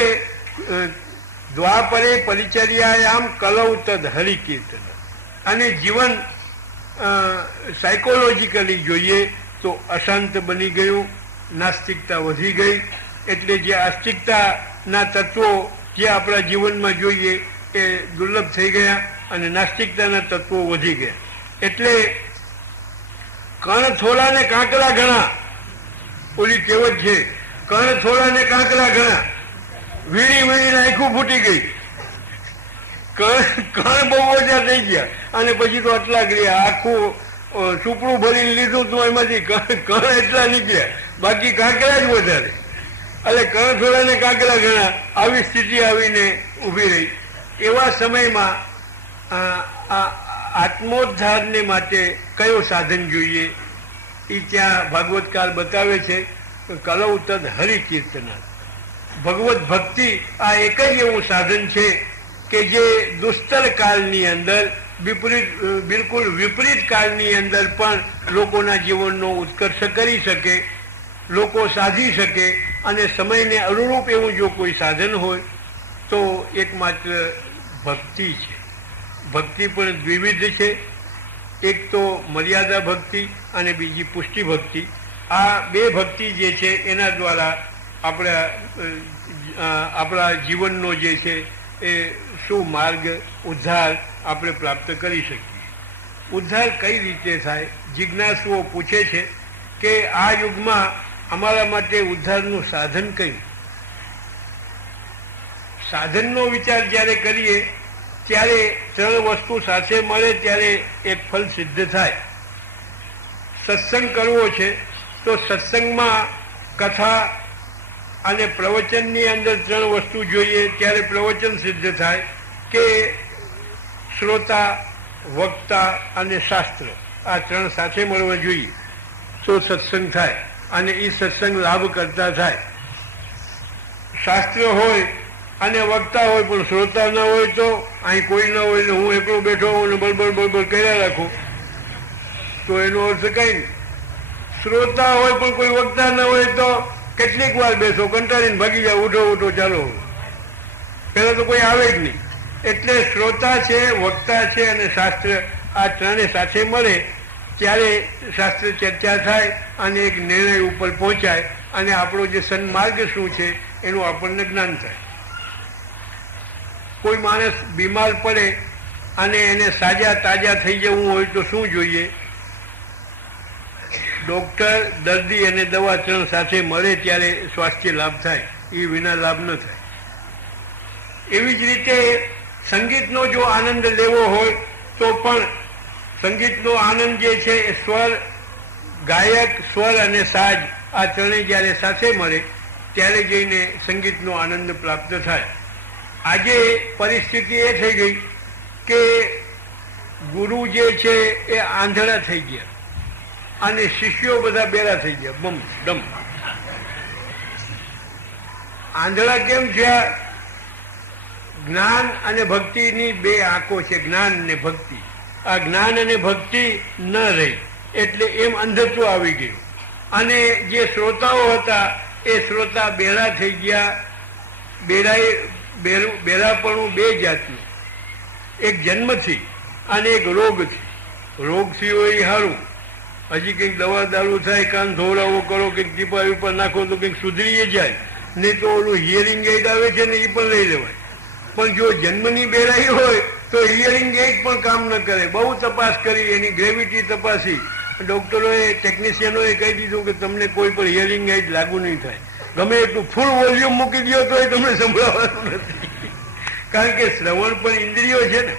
દ્વાપરે પરિચર્યાયામ કલૌ તદ હરિકીર્તન. અને જીવન સાયકોલોજીકલી જોઈએ તો અશાંત બની ગયું, નાસ્તિકતા વધી ગઈ. એટલે જે આસ્તિકતાના તત્વો જે આપણા જીવનમાં જોઈએ એ દુર્લભ થઈ ગયા અને નાસ્તિકતાના તત્વો વધી ગયા. એટલે કણ થોડા ને કાંકરા ઘણા, ઓલી કહેવત છે, કણ થોડા ને કાંકરા ઘણા, વીણી વીણીને આખું ફૂટી ગઈ. કણ બહુ ઓછા થઈ ગયા અને પછી તો આટલા ગયા. આખું સુપડું ભરીને લીધું તો એમાંથી કણ એટલા નીકળ્યા, બાકી કાંકરા જ વધારે. એટલે કણ થોડા ને કાંકરા ઘણા, આવી સ્થિતિ આવીને ઊભી રહી. એવા સમયમાં આત્મોદ્ધારને માટે કયો સાધન જોઈએ એ ત્યાં ભાગવતકાળ બતાવે છે. કલૌ તદ હરિકીર્તના. ભગવત ભક્તિ આ એક જ એવું સાધન છે કે જે દુસ્તર કાળની અંદર બિલકુલ વિપરીત કાળની અંદર પણ લોકોના જીવનનો ઉત્કર્ષ કરી શકે, લોકો સાધી શકે. અને સમયને અનુરૂપ એવું જો કોઈ સાધન હોય તો એકમાત્ર ભક્તિ છે. ભક્તિ પણ દ્વિવિધ છે. એક તો મર્યાદા ભક્તિ અને બીજી પુષ્ટિ ભક્તિ. આ બે ભક્તિ જે છે એના દ્વારા આપણા જીવનનો જે છે એ સુમાર્ગ ઉદ્ધાર આપણે પ્રાપ્ત કરી શકીએ. ઉદ્ધાર કઈ રીતે થાય? જિજ્ઞાસુઓ પૂછે છે કે આ યુગમાં અમારા માટે ઉદ્ધારનું સાધન કયું? સાધનનો વિચાર જ્યારે કરીએ ત્યારે 3 વસ્તુ સાથે મળે ત્યારે એક ફલ સિદ્ધ થાય. સત્સંગ કરવો છે તો સત્સંગમાં કથા અને પ્રવચનની અંદર 3 વસ્તુ જોઈએ ત્યારે પ્રવચન સિદ્ધ થાય કે શ્રોતા, વક્તા અને શાસ્ત્ર, આ 3 સાથે મળવા જોઈએ તો સત્સંગ થાય અને એ સત્સંગ લાભ કરતા થાય. શાસ્ત્ર હોય અને વક્તા હોય પણ શ્રોતા ન હોય તો અહીં કોઈ ન હોય ને હું એકલો બેઠો હોઉં ને બળબડ બળબડ કર્યા રાખું તો એનો અર્થ કઈ નહીં. શ્રોતા હોય પણ કોઈ વક્તા ન હોય તો કેટલીક વાર બેસો, કંટાળીને ભાગી જાવ, ઉઠો ઉઠો ચાલો, પેલા તો કોઈ આવે જ નહીં. એટલે શ્રોતા છે, વક્તા છે અને શાસ્ત્ર, આ 3 સાથે મળે ત્યારે શાસ્ત્ર ચર્ચા થાય અને એક નિર્ણય ઉપર પહોંચાય અને આપણો જે સન્માર્ગ શું છે એનું આપણને જ્ઞાન થાય. કોઈ માણસ બીમાર પડે અને એને સાજા તાજા થઈ જવું હોય તો શું જોઈએ? ડોક્ટર, દર્દી અને દવા 3 સાથે મળે ત્યારે સ્વાસ્થ્ય લાભ થાય, એ વિના લાભ ન થાય. એવી જ રીતે સંગીતનો જો આનંદ લેવો હોય તો પણ સંગીતનો આનંદ જે છે એ સ્વર, ગાયક, સ્વર અને સાજ, આ 3 જ્યારે સાથે મળે ત્યારે જઈને સંગીતનો આનંદ પ્રાપ્ત થાય. આજે પરિસ્થિતિ એ થઈ ગઈ કે ગુરુ જે છે એ આંધળા થઈ ગયા અને શિષ્યો બધા બેરા થઈ ગયા, બમ ડમ. આંધળા કેમ થયા? જ્ઞાન અને ભક્તિની 2 આંખો છે, જ્ઞાન અને ભક્તિ. આ જ્ઞાન અને ભક્તિ ન રહી એટલે એમ અંધત્વ આવી ગયું અને જે શ્રોતાઓ હતા એ શ્રોતા બેરા થઈ ગયા. બેરાપણું 2 જાતનું, એક જન્મથી અને એક રોગથી. રોગથી હોય સારું, હજી કંઈક દવા દારૂ થાય, કાન ધોવડાવો કરો, કંઈક ટીપા ઉપર નાખો તો કંઈક સુધરી જાય, નહીં તો ઓલું હિયરિંગ એડ આવે છે ને એ પણ લઈ લેવાય. પણ જો જન્મની બેરાઈ હોય તો હિયરિંગ એડ પણ કામ ન કરે. બહુ તપાસ કરી, એની ગ્રેવિટી તપાસી, ડોક્ટરોએ, ટેકનિશિયનોએ કહી દીધું કે તમને કોઈ પણ હિયરિંગ એડ લાગુ નહીં થાય. ગમે એટલું ફૂલ વોલ્યુમ મૂકી દો તો એ તમને સંભળાવવાનું નથી. કારણ કે શ્રવણ પણ ઇન્દ્રિયો છે ને,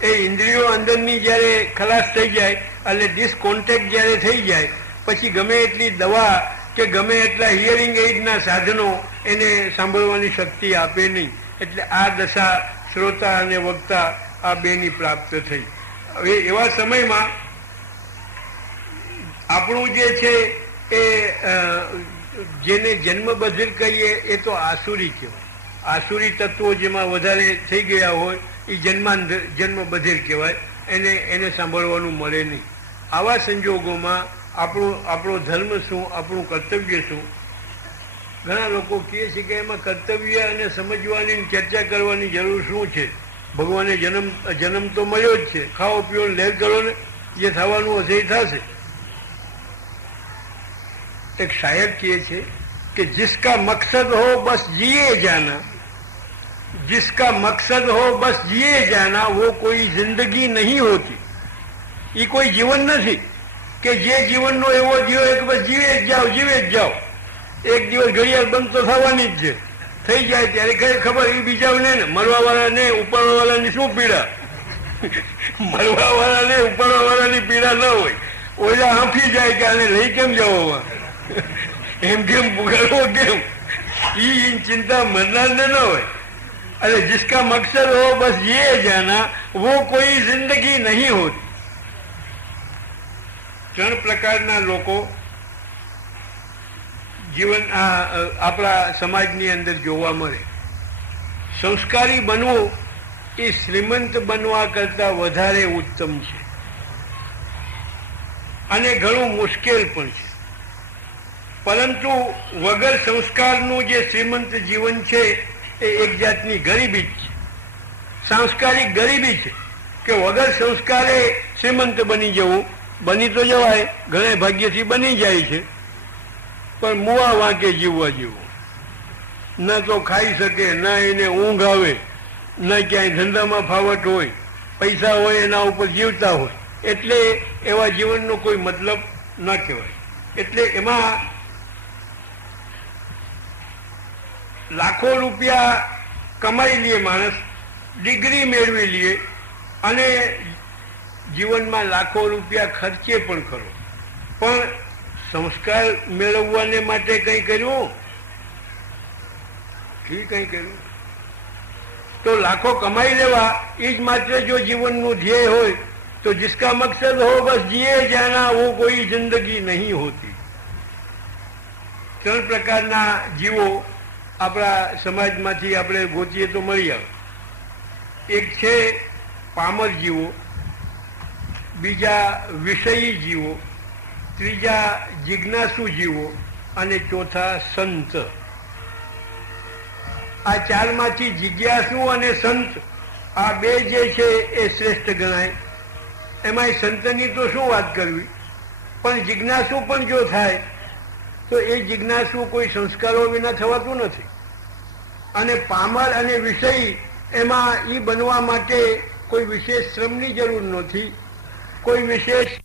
એ ઇન્દ્રિયો અંદરની જ્યારે ખલાસ થઈ જાય એટલે ડિસકોન્ટેક્ટ જ્યારે થઈ જાય પછી ગમે એટલી દવા કે ગમે એટલા હિયરિંગ એડના સાધનો એને સાંભળવાની શક્તિ આપે નહીં. એટલે આ દશા શ્રોતા અને વક્તા આ 2ની પ્રાપ્ત થઈ. હવે એવા સમયમાં આપણું જે છે એ જેને જન્મ બધિર કહીએ એ તો આસુરી કહેવાય. આસુરી તત્વો જેમાં વધારે થઈ ગયા હોય એ જન્મ બધિર કહેવાય. એને સાંભળવાનું મળે નહીં. આવા સંજોગોમાં આપણો ધર્મ શું, આપણું કર્તવ્ય શું? ઘણા લોકો કહે છે કે એમાં કર્તવ્ય અને સમજવાની ચર્ચા કરવાની જરૂર શું છે? ભગવાને જન્મ તો મળ્યો જ છે, ખાઓ પીઓ લહેર કરો ને, જે થવાનું હશે એ થશે. એક શાયર કહે છે કે जिसका मकसद हो बस जिए जाना, जिसका मकसद हो बस जिए जाना, वो कोई जिंदगी नहीं होती. એ કોઈ જીવન નથી કે જે જીવનનો એવો જીવો કે બસ જીવે જ જાઓ. એક દિવસ ઘડિયાળ બંધ તો થવાની જ છે, થઈ જાય ત્યારે કઈ ખબર એ બીજાને ને મરવાવાળાને ઉપાડવાવાળાની શું પીડા? મરવાવાળાને ઉપાડવાવાળાની પીડા ન હોય. ઓલા હાંફી જાય કે આને લઈ કેમ જાઓ, એમ કેમ પુગાડવો કેમ, એ ચિંતા મરનારને ન હોય. અરે जिसका मकसद हो बस ये जाना, वो कोई जिंदगी नहीं होती. 3 પ્રકારના લોકો જીવન આપણા સમાજની અંદર જોવા મળે. સંસ્કારી બનવું એ શ્રીમંત બનવા કરતા વધારે ઉત્તમ છે અને ઘણું મુશ્કેલ પણ છે. પરંતુ વગર સંસ્કારનું જે શ્રીમંત જીવન છે એ એક જાતની ગરીબી જ છે, સાંસ્કારિક ગરીબી છે કે વગર સંસ્કારે શ્રીમંત બની જવું. બની તો જવાય, ઘણા ભાગ્યથી બની જાય છે, પણ મુવા વાંકે જીવવા જેવું. ન તો ખાઈ શકે, ના એને ઊંઘ આવે, ન ક્યાંય ધંધામાં ફાવટ હોય, પૈસા હોય એના ઉપર જીવતા હોય, એટલે એવા જીવનનો કોઈ મતલબ ન કહેવાય. એટલે એમાં લાખો રૂપિયા કમાઈ લે માણસ, ડિગ્રી મેળવી લે અને જીવનમાં લાખો રૂપિયા ખર્ચે પણ ખરો, પણ સંસ્કાર મેળવવાને માટે કંઈ કર્યું? કંઈ કર્યું? તો લાખો કમાઈ લેવા એ જ માત્ર જો જીવનનું ધ્યેય હોય તો जिसका मकसद हो बस जिए जाना वो कोई जिंदगी नहीं होती. ત્રણ પ્રકારના જીવો આપણા સમાજમાંથી આપણે ગોતીએ તો મળી આવે. એક છે પામર જીવો, બીજા વિષયી જીવો, ત્રીજા જિજ્ઞાસુ જીવો અને ચોથા સંત. આ ચારમાંથી જિજ્ઞાસુ અને સંત આ બે જે છે એ શ્રેષ્ઠ ગણાય. એમાં સંતની તો શું વાત કરવી, પણ જિજ્ઞાસુ પણ જો થાય તો એ જિજ્ઞાસુ કોઈ સંસ્કારો વિના થવાતું નથી. અને પામર અને વિષયી એમાં એ બનવા માટે કોઈ વિશેષ શ્રમની જરૂર નથી, કોઈ વિશેષ